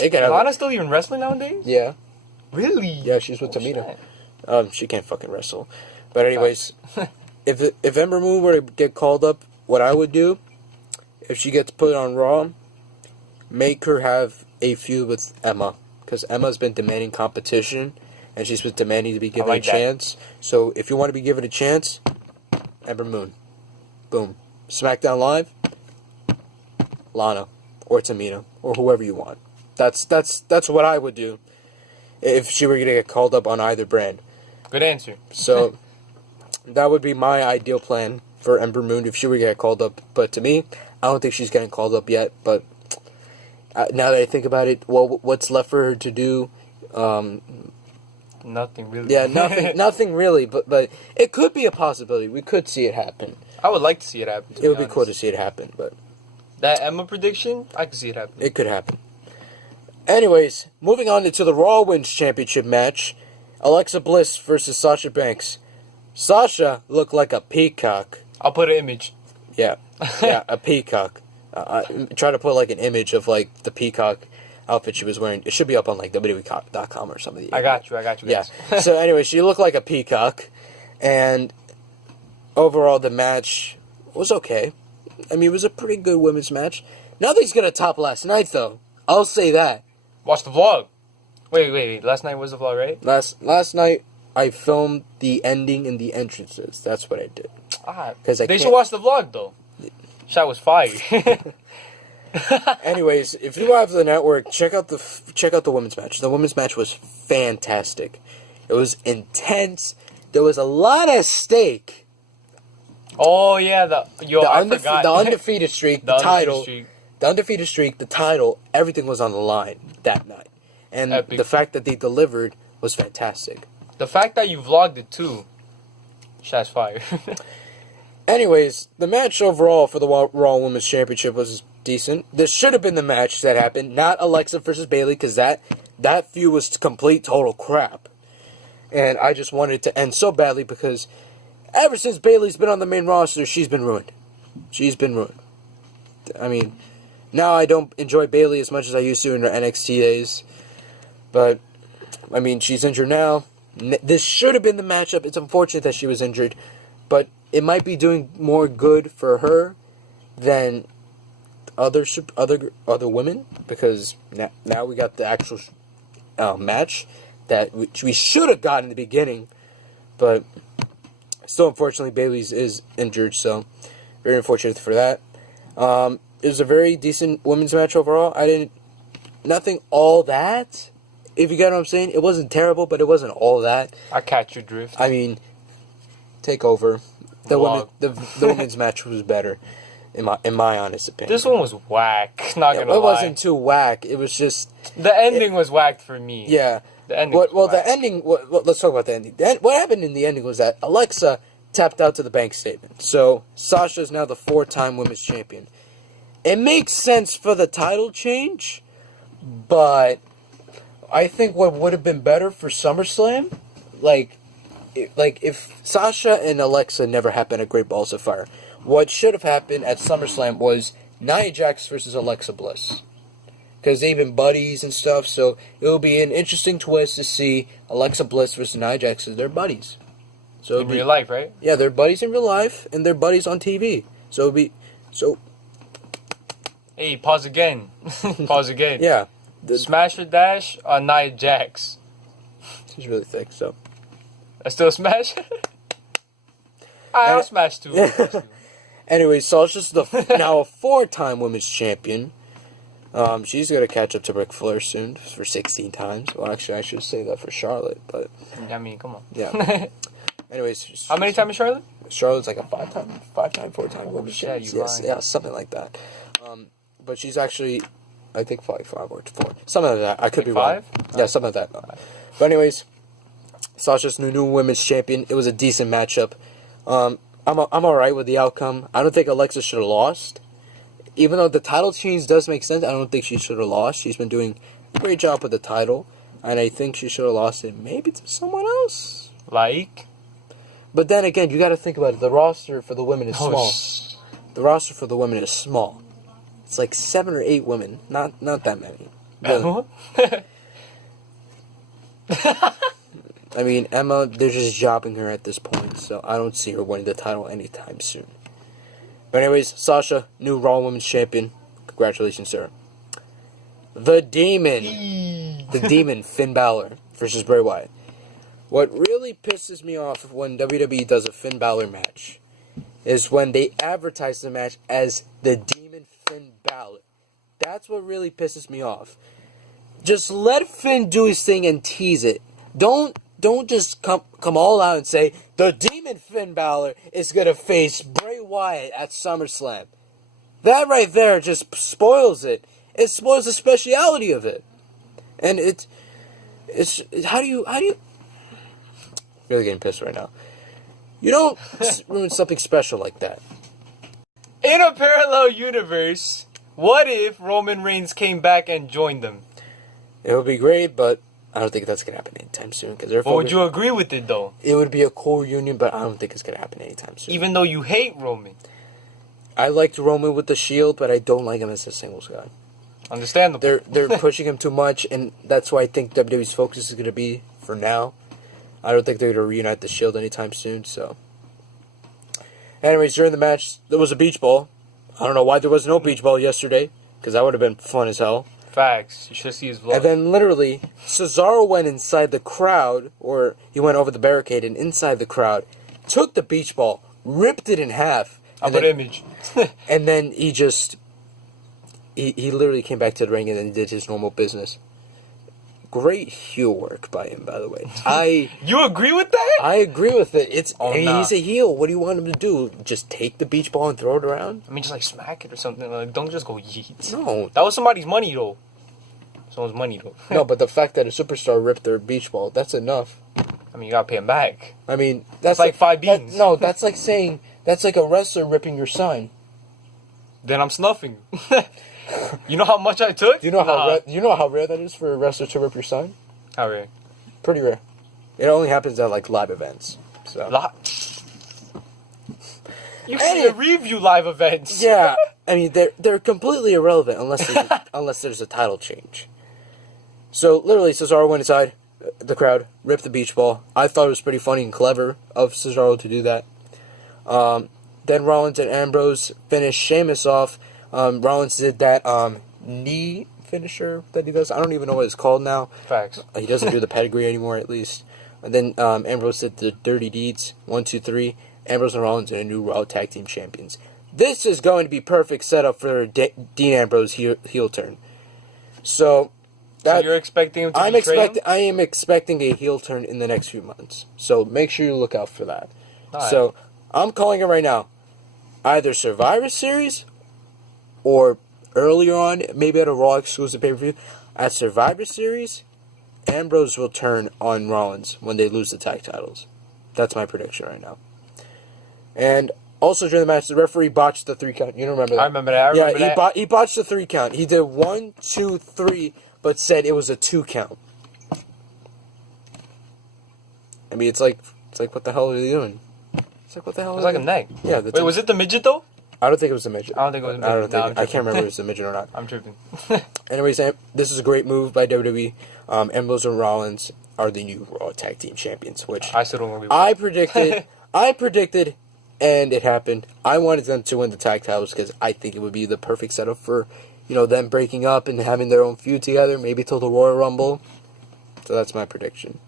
Lana's still even wrestling nowadays? Yeah. Really? Yeah, she's with Tamina. She can't fucking wrestle. But anyways, if Ember Moon were to get called up, what I would do, if she gets put on Raw, make her have a feud with Emma. Because Emma's been demanding competition, and she's been demanding to be given a chance. So if you want to be given a chance, Ember Moon. Boom. SmackDown Live, Lana, or Tamina, or whoever you want. That's what I would do if she were going to get called up on either brand. Good answer. So that would be my ideal plan for Ember Moon if she were to get called up. But to me, I don't think she's getting called up yet. But now that I think about it, well, what's left for her to do? Nothing really. Yeah, nothing really. But it could be a possibility. We could see it happen. I would like to see it happen. It would be cool to see it happen. But that Emma prediction, I could see it happen. It could happen. Anyways, moving on to the Raw Women's Championship match. Alexa Bliss versus Sasha Banks. Sasha looked like a peacock. I'll put an image. Yeah, a peacock. Try to put like an image of like the peacock outfit she was wearing. It should be up on like WWE.com or something. I got you. Yeah. So anyway, she looked like a peacock, and overall the match was okay. I mean, it was a pretty good women's match. Nothing's gonna top last night, though. I'll say that. Watch the vlog. Wait. Last night was the vlog, right? Last night, I filmed the ending and the entrances. That's what I did. They should watch the vlog, though. Shot was fire. Anyways, if you have the network, check out the women's match. The women's match was fantastic. It was intense. There was a lot at stake. Oh yeah, I forgot. The undefeated streak, the title, streak. the undefeated streak, the title, everything was on the line that night, and Epic. The fact that they delivered was fantastic. The fact that you vlogged it too, shots fired. Anyways, the match overall for the Raw Women's Championship was decent. This should have been the match that happened, not Alexa versus Bayley, because that feud was complete total crap, and I just wanted it to end so badly because ever since Bayley's been on the main roster, she's been ruined. She's been ruined. I mean, now I don't enjoy Bayley as much as I used to in her NXT days, but I mean, she's injured now. This should have been the matchup. It's unfortunate that she was injured, but it might be doing more good for her than other women, because now we got the actual match that we should have gotten in the beginning, but still, unfortunately, Bayley's is injured, so very unfortunate for that. It was a very decent women's match overall. Nothing all that, if you get what I'm saying. It wasn't terrible, but it wasn't all that. I catch your drift. I mean, take over. The women's match was better, in my honest opinion. This one was whack. Not gonna lie. It wasn't too whack. It was just the ending was whacked for me. Yeah. The ending. The ending. Let's talk about the ending. What happened in the ending was that Alexa tapped out to the bank statement. So Sasha is now the 4-time women's champion. It makes sense for the title change, but I think what would have been better for SummerSlam, like if Sasha and Alexa never happened at Great Balls of Fire, what should have happened at SummerSlam was Nia Jax versus Alexa Bliss, because they've been buddies and stuff. So it will be an interesting twist to see Alexa Bliss versus Nia Jax as they're buddies. So in real life, right? Yeah, they're buddies in real life, and they're buddies on TV. So it'll be so. Hey, pause again. Pause again. Yeah. Smash or dash on Nia Jax. She's really thick, so. I still smash? I'll smash too. Anyway, Sasha's now a 4-time women's champion. She's going to catch up to Ric Flair soon for 16 times. Well, actually, I should say that for Charlotte, but. I mean, come on. Yeah. Anyways. How many times is Charlotte? Charlotte's like a 4-time women's champion. Yeah, something like that. But she's actually, I think 5 or 4. Something like that. I could be wrong. 5? Yeah, something like that. But anyways, Sasha's new women's champion. It was a decent matchup. I'm alright with the outcome. I don't think Alexa should have lost. Even though the title change does make sense, I don't think she should have lost. She's been doing a great job with the title. And I think she should have lost it maybe to someone else. Like? But then again, you got to think about it. The roster for the women is small. The roster for the women is small. It's like 7 or 8 women. Not that many. I mean, Emma, they're just jobbing her at this point, so I don't see her winning the title anytime soon. But anyways, Sasha, new Raw Women's Champion. Congratulations, sir. The Demon, Finn Balor versus Bray Wyatt. What really pisses me off when WWE does a Finn Balor match is when they advertise the match as the Demon Finn Balor. That's what really pisses me off. Just let Finn do his thing and tease it. Don't just come all out and say the Demon Finn Balor is gonna face Bray Wyatt at SummerSlam. That right there just spoils it. It spoils the speciality of it. And it's how do you really getting pissed right now. You don't ruin something special like that. In a parallel universe, what if Roman Reigns came back and joined them? It would be great, but I don't think that's going to happen anytime soon. But would you agree with it, though? It would be a cool reunion, but I don't think it's going to happen anytime soon. Even though you hate Roman? I liked Roman with the Shield, but I don't like him as a singles guy. Understandable. They're pushing him too much, and that's why I think WWE's focus is going to be for now. I don't think they're going to reunite the Shield anytime soon, so. Anyways, during the match, there was a beach ball. I don't know why there was no beach ball yesterday, because that would have been fun as hell. Facts. You should see his vlog. And then literally, Cesaro went inside the crowd, or he went over the barricade and inside the crowd, took the beach ball, ripped it in half. I'll put an image. And then he just, he literally came back to the ring and then did his normal business. Great heel work by him, by the way. You agree with that? I agree with it. He's a heel. What do you want him to do? Just take the beach ball and throw it around? I mean, just like smack it or something. Like, don't just go yeet. No. That was somebody's money, though. Someone's money, though. No, but the fact that a superstar ripped their beach ball, that's enough. I mean, you gotta pay him back. I mean, that's like 5 beans. No, that's like saying, that's like a wrestler ripping your sign. Then I'm snuffing. You know how much I took? Do you know how rare that is for a wrestler to rip your sign? How rare? Pretty rare. It only happens at like live events. So. You can even review live events. Yeah, I mean they're completely irrelevant unless there's a title change. So literally, Cesaro went inside the crowd, ripped the beach ball. I thought it was pretty funny and clever of Cesaro to do that. Then Rollins and Ambrose finished Sheamus off. Rollins did that knee finisher that he does. I don't even know what it's called now. Facts. He doesn't do the pedigree anymore, at least. And then Ambrose did the dirty deeds. 1, 2, 3. Ambrose and Rollins are the new Raw Tag Team Champions. This is going to be perfect setup for Dean Ambrose heel turn. So you're expecting him to betray him? I am expecting a heel turn in the next few months. So make sure you look out for that. Right. So I'm calling it right now. Either Survivor Series or earlier on, maybe at a Raw exclusive pay-per-view. At Survivor Series, Ambrose will turn on Rollins when they lose the tag titles. That's my prediction right now. And also during the match, the referee botched the 3 count. You don't remember that? I remember that. He botched the 3 count. He did 1, 2, 3, but said it was a 2 count. I mean, it's like what the hell are they doing? It's like, what the hell? It was like a neck. Yeah. Wait, was it the midget though? I don't think it was the midget. I don't think it was a midget. I can't remember if it was the midget or not. I'm tripping. Anyways, this is a great move by WWE. Ambrose and Rollins are the new Raw Tag Team Champions, which I still don't believe. I predicted, and it happened. I wanted them to win the tag titles because I think it would be the perfect setup for, them breaking up and having their own feud together, maybe till the Royal Rumble. So that's my prediction.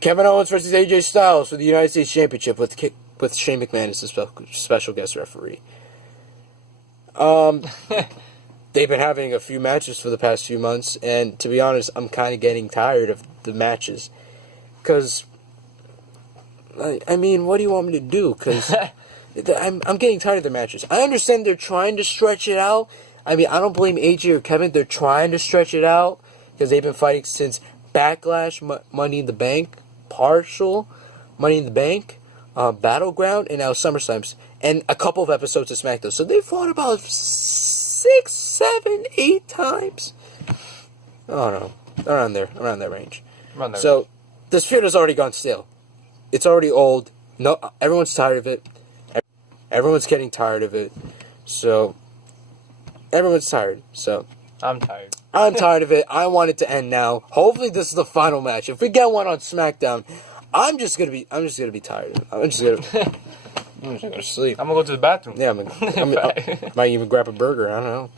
Kevin Owens versus AJ Styles for the United States Championship with Shane McMahon as the special guest referee. They've been having a few matches for the past few months, and to be honest, I'm kind of getting tired of the matches. Because, I mean, what do you want me to do? Because I'm getting tired of the matches. I understand they're trying to stretch it out. I mean, I don't blame AJ or Kevin. They're trying to stretch it out because they've been fighting since Backlash, Money in the Bank, partial Money in the Bank, Battleground, and now SummerSlam, and a couple of episodes of SmackDown. So they fought about 6, 7, 8 times. I don't know. Around that range. So this feud has already gone stale. It's already old. No, everyone's tired of it. Everyone's getting tired of it. So everyone's tired. So I'm tired. I'm tired of it. I want it to end now. Hopefully this is the final match. If we get one on SmackDown, I'm just gonna be tired. I'm just gonna go to sleep. I'm gonna go to the bathroom. Yeah, I might even grab a burger. I don't know.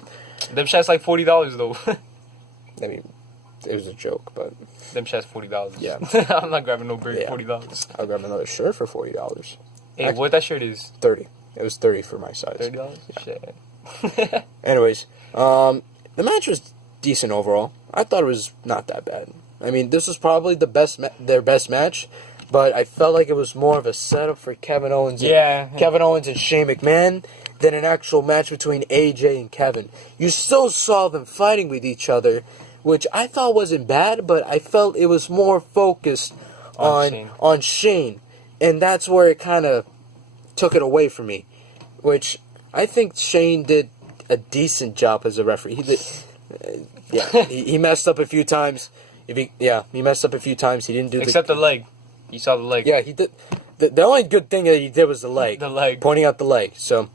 Them shots like $40 though. I mean, it was a joke, but them shots $40. Yeah, I'm not grabbing no burger. Yeah. $40. I'll grab another shirt for $40. Hey, what that shirt is? 30. It was 30 for my size. $30. Yeah. Shit. Anyways, the match was decent overall. I thought it was not that bad. I mean, this was probably their best match, but I felt like it was more of a setup for Kevin Owens and Shane McMahon than an actual match between AJ and Kevin. You still saw them fighting with each other, which I thought wasn't bad, but I felt it was more focused on Shane. And that's where it kind of took it away from me, which I think Shane did a decent job as a referee. He did, he messed up a few times. He messed up a few times. He didn't do except the leg. You saw the leg. Yeah, he did. The only good thing that he did was the leg. The leg. Pointing out the leg. So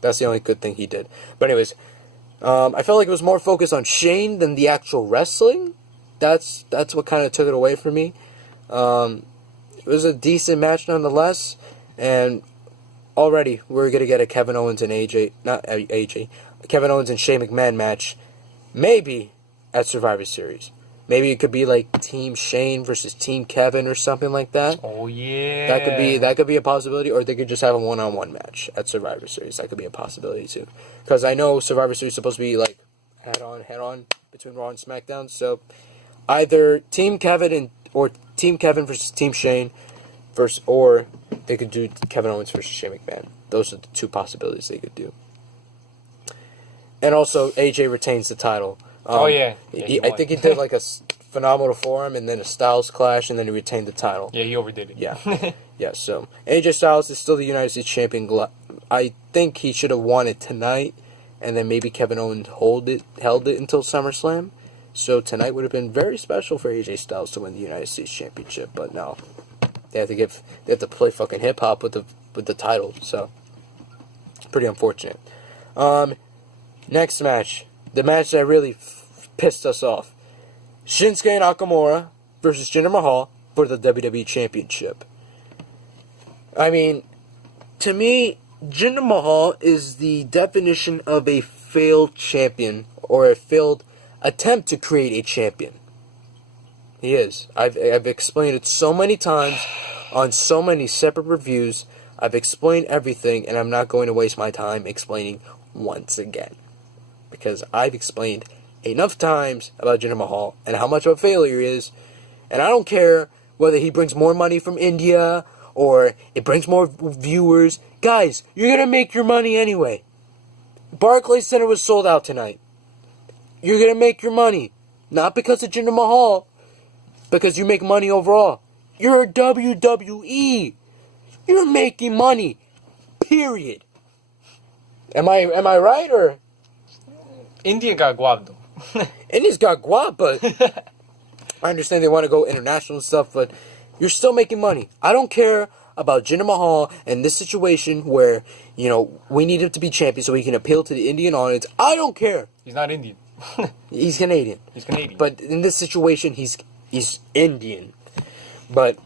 that's the only good thing he did. But anyways, I felt like it was more focused on Shane than the actual wrestling. That's what kind of took it away from me. It was a decent match nonetheless, and already we're going to get a Kevin Owens and Kevin Owens and Shane McMahon match, maybe at Survivor Series. Maybe it could be like Team Shane versus Team Kevin or something like that. Oh yeah. That could be a possibility, or they could just have a one-on-one match at Survivor Series. That could be a possibility too. Because I know Survivor Series is supposed to be like head on between Raw and SmackDown. So either Team Kevin or Team Kevin versus Team Shane or they could do Kevin Owens versus Shane McMahon. Those are the two possibilities they could do. And also AJ retains the title. I think he did like a phenomenal forum and then a Styles clash and then he retained the title. Yeah, he overdid it. Yeah. Yeah, so AJ Styles is still the United States champion. I think he should have won it tonight and then maybe Kevin Owens held it until SummerSlam. So tonight would have been very special for AJ Styles to win the United States championship, but no. They have to play fucking hip hop with the title, so pretty unfortunate. Next match. The match that really pissed us off. Shinsuke Nakamura versus Jinder Mahal for the WWE Championship. I mean, to me, Jinder Mahal is the definition of a failed champion or a failed attempt to create a champion. He is. I've explained it so many times on so many separate reviews. I've explained everything, and I'm not going to waste my time explaining once again. Because I've explained enough times about Jinder Mahal and how much of a failure he is. And I don't care whether he brings more money from India or it brings more viewers. Guys, you're going to make your money anyway. Barclays Center was sold out tonight. You're going to make your money. Not because of Jinder Mahal. Because you make money overall. You're WWE. You're making money. Period. Am I right or... India got guap though. India's got guap, but I understand they want to go international and stuff, but you're still making money. I don't care about Jinder Mahal and this situation where, we need him to be champion so he can appeal to the Indian audience. I don't care. He's not Indian. He's Canadian. He's Canadian. But in this situation, he's Indian. But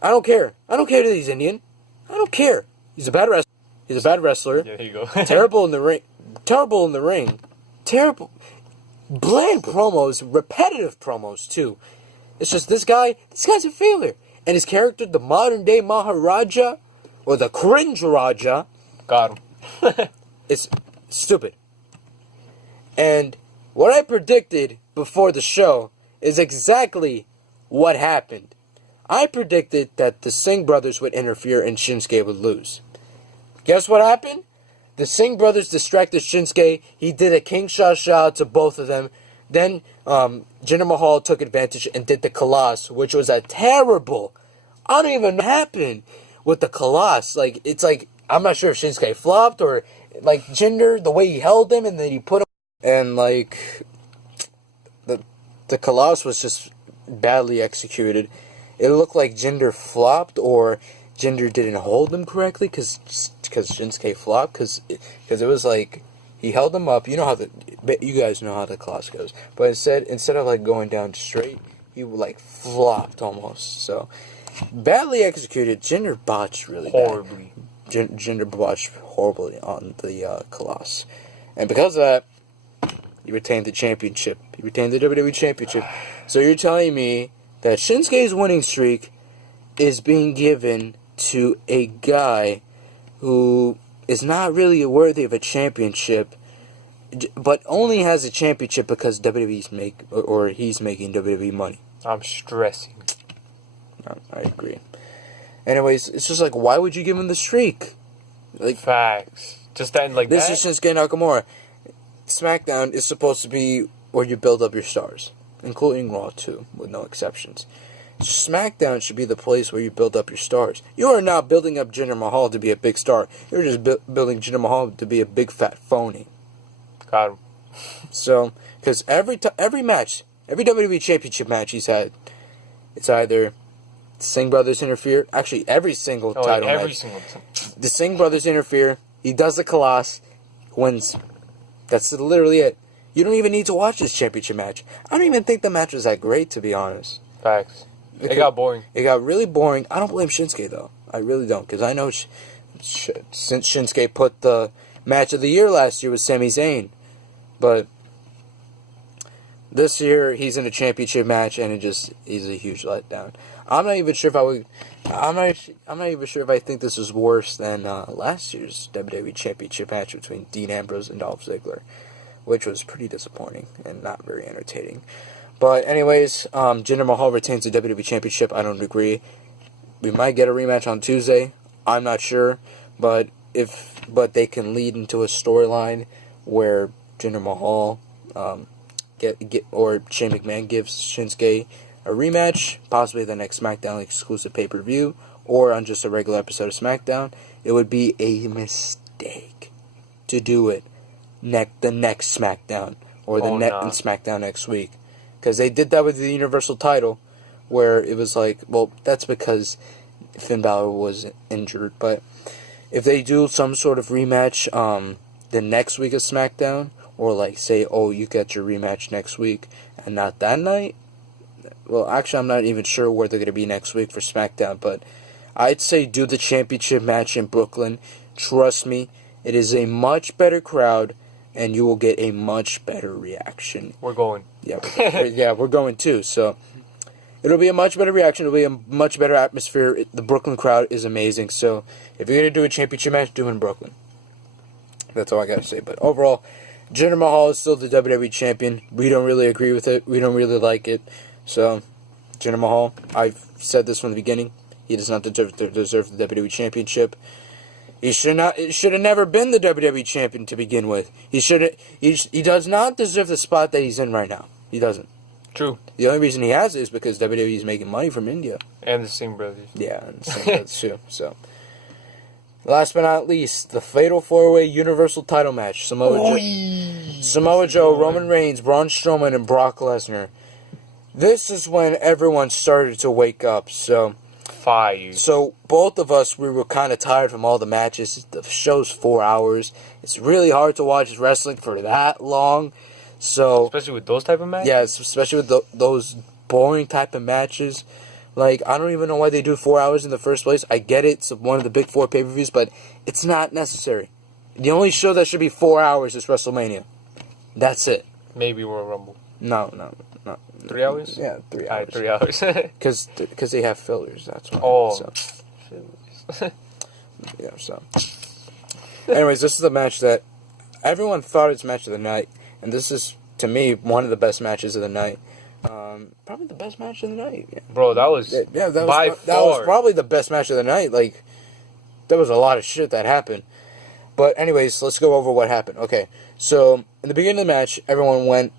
I don't care. I don't care that he's Indian. I don't care. He's a bad wrestler. Yeah, there you go. Terrible in the ring. Terrible. Bland promos, repetitive promos, too. It's just this guy's a failure. And his character, the modern day Maharaja, or the cringe Raja, got him. it's stupid. And what I predicted before the show is exactly what happened. I predicted that the Singh brothers would interfere and Shinsuke would lose. Guess what happened? The Singh brothers distracted Shinsuke. He did a king shot to both of them. Then Jinder Mahal took advantage and did the Kalash, which was a terrible... I don't even know what happened with the Kalash. It's like, I'm not sure if Shinsuke flopped or, Jinder, the way he held him and then he put him... And, the Kalash was just badly executed. It looked like Jinder flopped or Jinder didn't hold him correctly because Shinsuke flopped because it was like he held him up. You guys know how the Kalash goes, but instead of going down straight, he flopped almost. So badly executed. Jinder botched really horribly. Jinder botched horribly on the Kalash, and because of that, he retained the championship. He retained the WWE Championship. So you're telling me that Shinsuke's winning streak is being given to a guy who is not really worthy of a championship, but only has a championship because he's making WWE money. I'm stressing. I agree. Anyways, it's just why would you give him the streak? Facts. Just that this is Shinsuke Nakamura. SmackDown is supposed to be where you build up your stars, including Raw too, with no exceptions. SmackDown should be the place where you build up your stars. You are not building up Jinder Mahal to be a big star. You're just building Jinder Mahal to be a big fat phony. Got him. So, because every match, every WWE Championship match he's had, it's either the Singh brothers interfere. Actually, every single title match. The Singh brothers interfere. He does the Kalash, wins. That's literally it. You don't even need to watch this championship match. I don't even think the match was that great, to be honest. Facts. It got boring. It got really boring. I don't blame Shinsuke, though. I really don't, because I know since Shinsuke put the match of the year last year with Sami Zayn. But this year, he's in a championship match, and he's a huge letdown. I'm not even sure if I think this is worse than last year's WWE Championship match between Dean Ambrose and Dolph Ziggler, which was pretty disappointing and not very entertaining. But anyways, Jinder Mahal retains the WWE Championship. I don't agree. We might get a rematch on Tuesday. I'm not sure, but they can lead into a storyline where Jinder Mahal or Shane McMahon gives Shinsuke a rematch, possibly the next SmackDown exclusive pay-per-view, or on just a regular episode of SmackDown. It would be a mistake to do it the next SmackDown, or in SmackDown next week. Because they did that with the Universal title, where it was like, well, that's because Finn Balor was injured. But if they do some sort of rematch the next week of SmackDown, or like say, oh, you get your rematch next week, and not that night, well, actually, I'm not even sure where they're going to be next week for SmackDown, but I'd say do the championship match in Brooklyn. Trust me, it is a much better crowd, and you will get a much better reaction. We're going. Yeah, we're going too. So it'll be a much better reaction. It'll be a much better atmosphere. The Brooklyn crowd is amazing. So if you're going to do a championship match, do it in Brooklyn. That's all I got to say. But overall, Jinder Mahal is still the WWE champion. We don't really agree with it. We don't really like it. So, Jinder Mahal, I've said this from the beginning. He does not deserve the WWE Championship. He should have never been the WWE Champion to begin with. He does not deserve the spot that he's in right now. He doesn't. True. The only reason he has it is because WWE is making money from India. And the Singh brothers. Yeah, and the Singh brothers too. So, last but not least, the Fatal 4-Way Universal Title match. Samoa Joe, Roman Reigns, Braun Strowman, and Brock Lesnar. This is when everyone started to wake up, so both of us, we were kind of tired from all the matches. The show's 4 hours. It's really hard to watch wrestling for that long, so... Especially with those type of matches? Yeah, especially with those boring type of matches. Like, I don't even know why they do 4 hours in the first place. I get it, it's one of the big 4 pay-per-views, but it's not necessary. The only show that should be 4 hours is WrestleMania. That's it. Maybe Royal Rumble. No. 3 hours? Yeah, 3 hours. 3 hours. Because they have fillers, that's why. Oh. So. Yeah, so. Anyways, this is the match that everyone thought it's match of the night. And this is, to me, one of the best matches of the night. Probably the best match of the night. Yeah. Bro, that was by far. That was probably the best match of the night. Like, there was a lot of shit that happened. But anyways, let's go over what happened. Okay, so in the beginning of the match, everyone went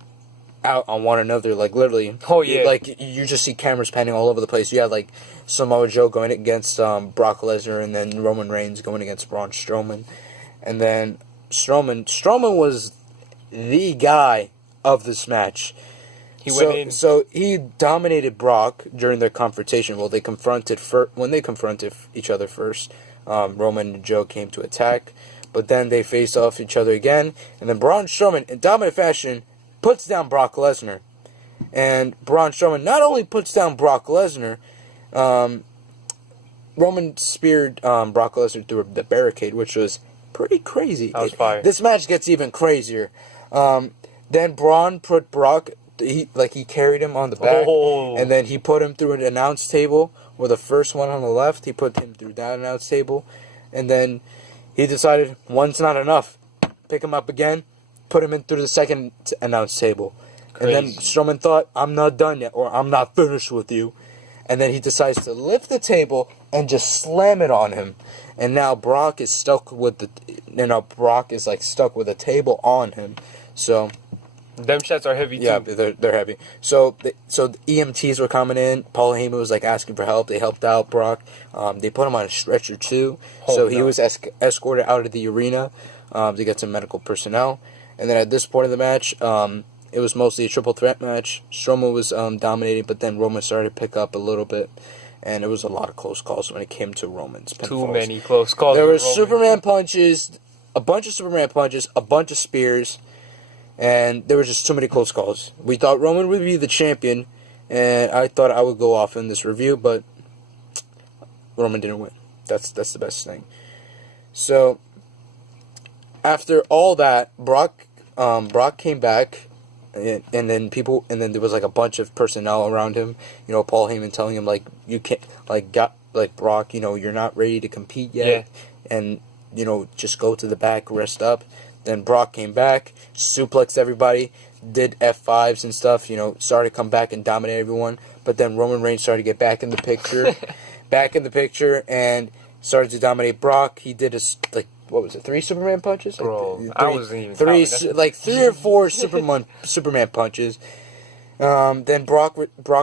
out on one another, like literally. Oh yeah. Like you just see cameras panning all over the place. You had like Samoa Joe going against Brock Lesnar, and then Roman Reigns going against Braun Strowman, and then Strowman was the guy of this match. He went in. So he dominated Brock during their confrontation. Well, when they confronted each other first, Roman and Joe came to attack, but then they faced off each other again, and then Braun Strowman, in dominant fashion, puts down Brock Lesnar. And Braun Strowman not only puts down Brock Lesnar, Roman speared Brock Lesnar through the barricade, which was pretty crazy. That was fire. This match gets even crazier. Then Braun put Brock, he carried him on the back, and then he put him through an announce table, where the first one on the left, he put him through that announce table, and then he decided one's not enough. Pick him up again, put him in through the second announce table. Crazy. And then Strowman thought, I'm not done yet, or I'm not finished with you. And then he decides to lift the table and just slam it on him. And now Brock is stuck with stuck with a table on him. So them shots are heavy too. Yeah, they're heavy. So the EMTs were coming in. Paul Heyman was asking for help. They helped out Brock. They put him on a stretcher too. He was escorted out of the arena to get some medical personnel. And then at this point of the match, it was mostly a triple threat match. Strowman was dominating, but then Roman started to pick up a little bit. And it was a lot of close calls when it came to Roman's pinfalls. Too many close calls. There were Superman punches, a bunch of Superman punches, a bunch of spears, and there were just too many close calls. We thought Roman would be the champion, and I thought I would go off in this review, but Roman didn't win. That's the best thing. So after all that, Brock came back, and then there was like a bunch of personnel around him. You know, Paul Heyman telling him like, you can't, Brock, you know, you're not ready to compete yet, and you know, just go to the back, rest up. Then Brock came back, suplexed everybody, did F5s and stuff. You know, started to come back and dominate everyone. But then Roman Reigns started to get back in the picture, and started to dominate Brock. He did what was it, 3 Superman punches? Bro, I wasn't even three or 4 Superman punches. Then Brock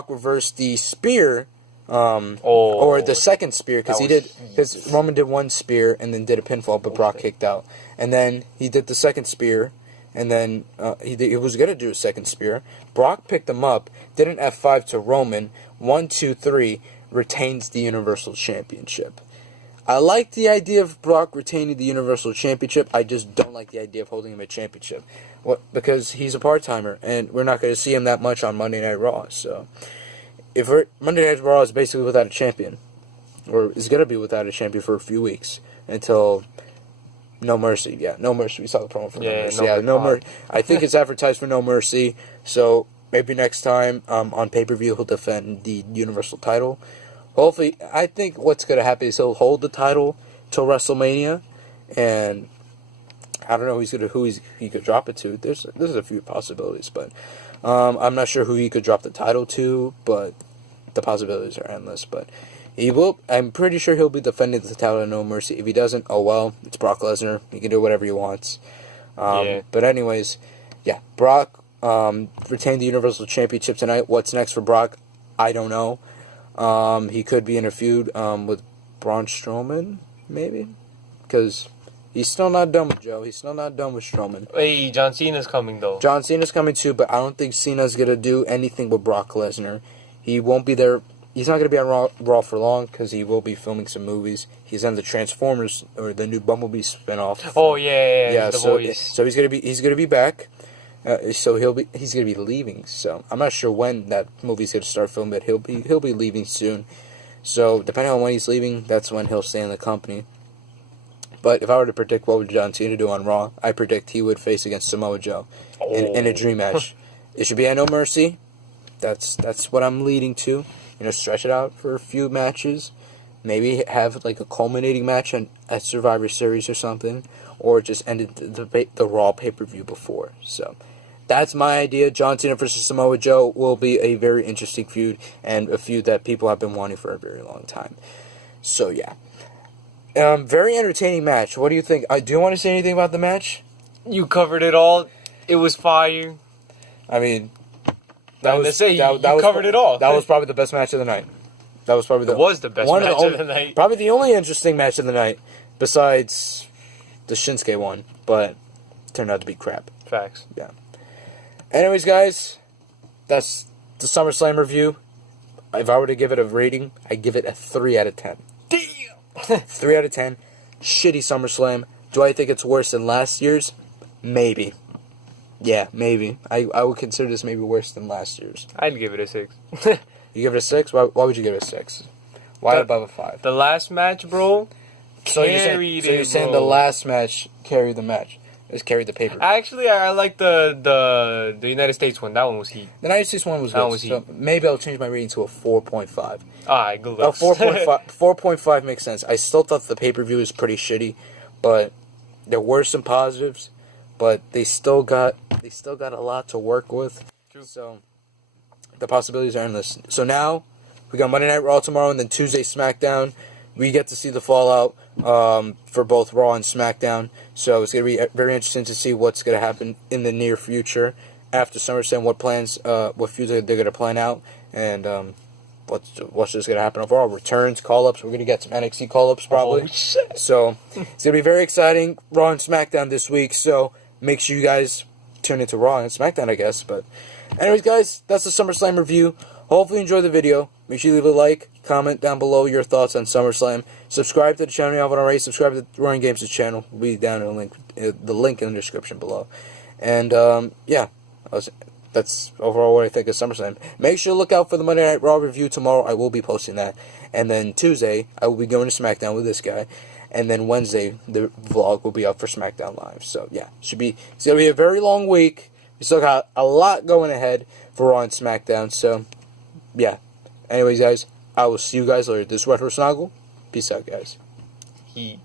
reversed the spear, or the second spear, because Roman did 1 spear and then did a pinfall, but Brock kicked out. And then he did the second spear, and then he was gonna do a second spear. Brock picked him up, did an F5 to Roman, 1, 2, 3, retains the Universal Championship. I like the idea of Brock retaining the Universal Championship. I just don't like the idea of holding him a championship. Because he's a part-timer, and we're not going to see him that much on Monday Night Raw. So, Monday Night Raw is basically without a champion, or is going to be without a champion for a few weeks, until No Mercy. Yeah, No Mercy. We saw the promo for No Mercy. No Mercy. I think it's advertised for No Mercy, so maybe next time on pay-per-view he'll defend the Universal title. Hopefully, I think what's going to happen is he'll hold the title till WrestleMania, and I don't know who he could drop it to. There's a few possibilities, but I'm not sure who he could drop the title to, but the possibilities are endless. But he will. I'm pretty sure he'll be defending the title at No Mercy. If he doesn't, oh well, it's Brock Lesnar. He can do whatever he wants. But anyways, yeah, Brock retained the Universal Championship tonight. What's next for Brock? I don't know. He could be in a feud with Braun Strowman, maybe, because he's still not done with Joe. He's still not done with Strowman. Hey, John Cena's coming, though. John Cena's coming, too, but I don't think Cena's going to do anything with Brock Lesnar. He won't be there. He's not going to be on Raw for long, because he will be filming some movies. He's on the Transformers, or the new Bumblebee spinoff. Oh, yeah, The Voice. So he's going to be back. So he's gonna be leaving. So I'm not sure when that movie's gonna start filming, but he'll be leaving soon. So depending on when he's leaving, that's when he'll stay in the company. But if I were to predict what would John Cena do on Raw, I predict he would face against Samoa Joe in a dream match. It should be at No Mercy. That's what I'm leading to. You know, stretch it out for a few matches. Maybe have like a culminating match at Survivor Series or something, or just ended the Raw pay-per-view before. So that's my idea. John Cena versus Samoa Joe will be a very interesting feud, and a feud that people have been wanting for a very long time. So yeah, very entertaining match. What do you think? Do you want to say anything about the match? You covered it all. It was fire. I mean, you covered it all. That was probably the best match of the night. That was probably the best match of the night. Probably the only interesting match of the night, besides the Shinsuke one, but it turned out to be crap. Facts. Yeah. Anyways, guys, that's the SummerSlam review. If I were to give it a rating, I'd give it a 3 out of 10. Damn! 3 out of 10. Shitty SummerSlam. Do I think it's worse than last year's? Maybe. Yeah, maybe. I would consider this maybe worse than last year's. I'd give it a 6. You give it a 6? Why would you give it a 6? Why above a 5? The last match, bro, carried it. So you're saying the last match carried the match? Carried the paper. Actually, I like the United States one. That one was heat. The United States one was good. So maybe I'll change my rating to a 4.5. Alright, good luck. 4.5 makes sense. I still thought the pay-per-view was pretty shitty, but there were some positives, but they still got a lot to work with. True. So the possibilities are endless. So now we got Monday Night Raw tomorrow, and then Tuesday SmackDown. We get to see the fallout for both Raw and SmackDown. So it's going to be very interesting to see what's going to happen in the near future after SummerSlam, what feuds they're going to plan out, and what's just going to happen overall. Returns, call-ups. We're going to get some NXT call-ups probably. Oh, shit. So it's going to be very exciting. Raw and SmackDown this week. So make sure you guys tune into Raw and SmackDown, I guess. But anyways, guys, that's the SummerSlam review. Hopefully you enjoy the video. Make sure you leave a like, comment down below your thoughts on SummerSlam. Subscribe to the channel if you haven't already. Subscribe to the Roaring Games' channel. Will be down in the link in the description below. And yeah, that's overall what I think of SummerSlam. Make sure to look out for the Monday Night Raw review tomorrow. I will be posting that. And then Tuesday, I will be going to SmackDown with this guy. and then Wednesday the vlog will be up for SmackDown Live. So yeah, it's gonna be a very long week. We still got a lot going ahead for Raw and SmackDown. So yeah. Anyways, guys, I will see you guys later. This is Retro Snoggle. Peace out, guys. He.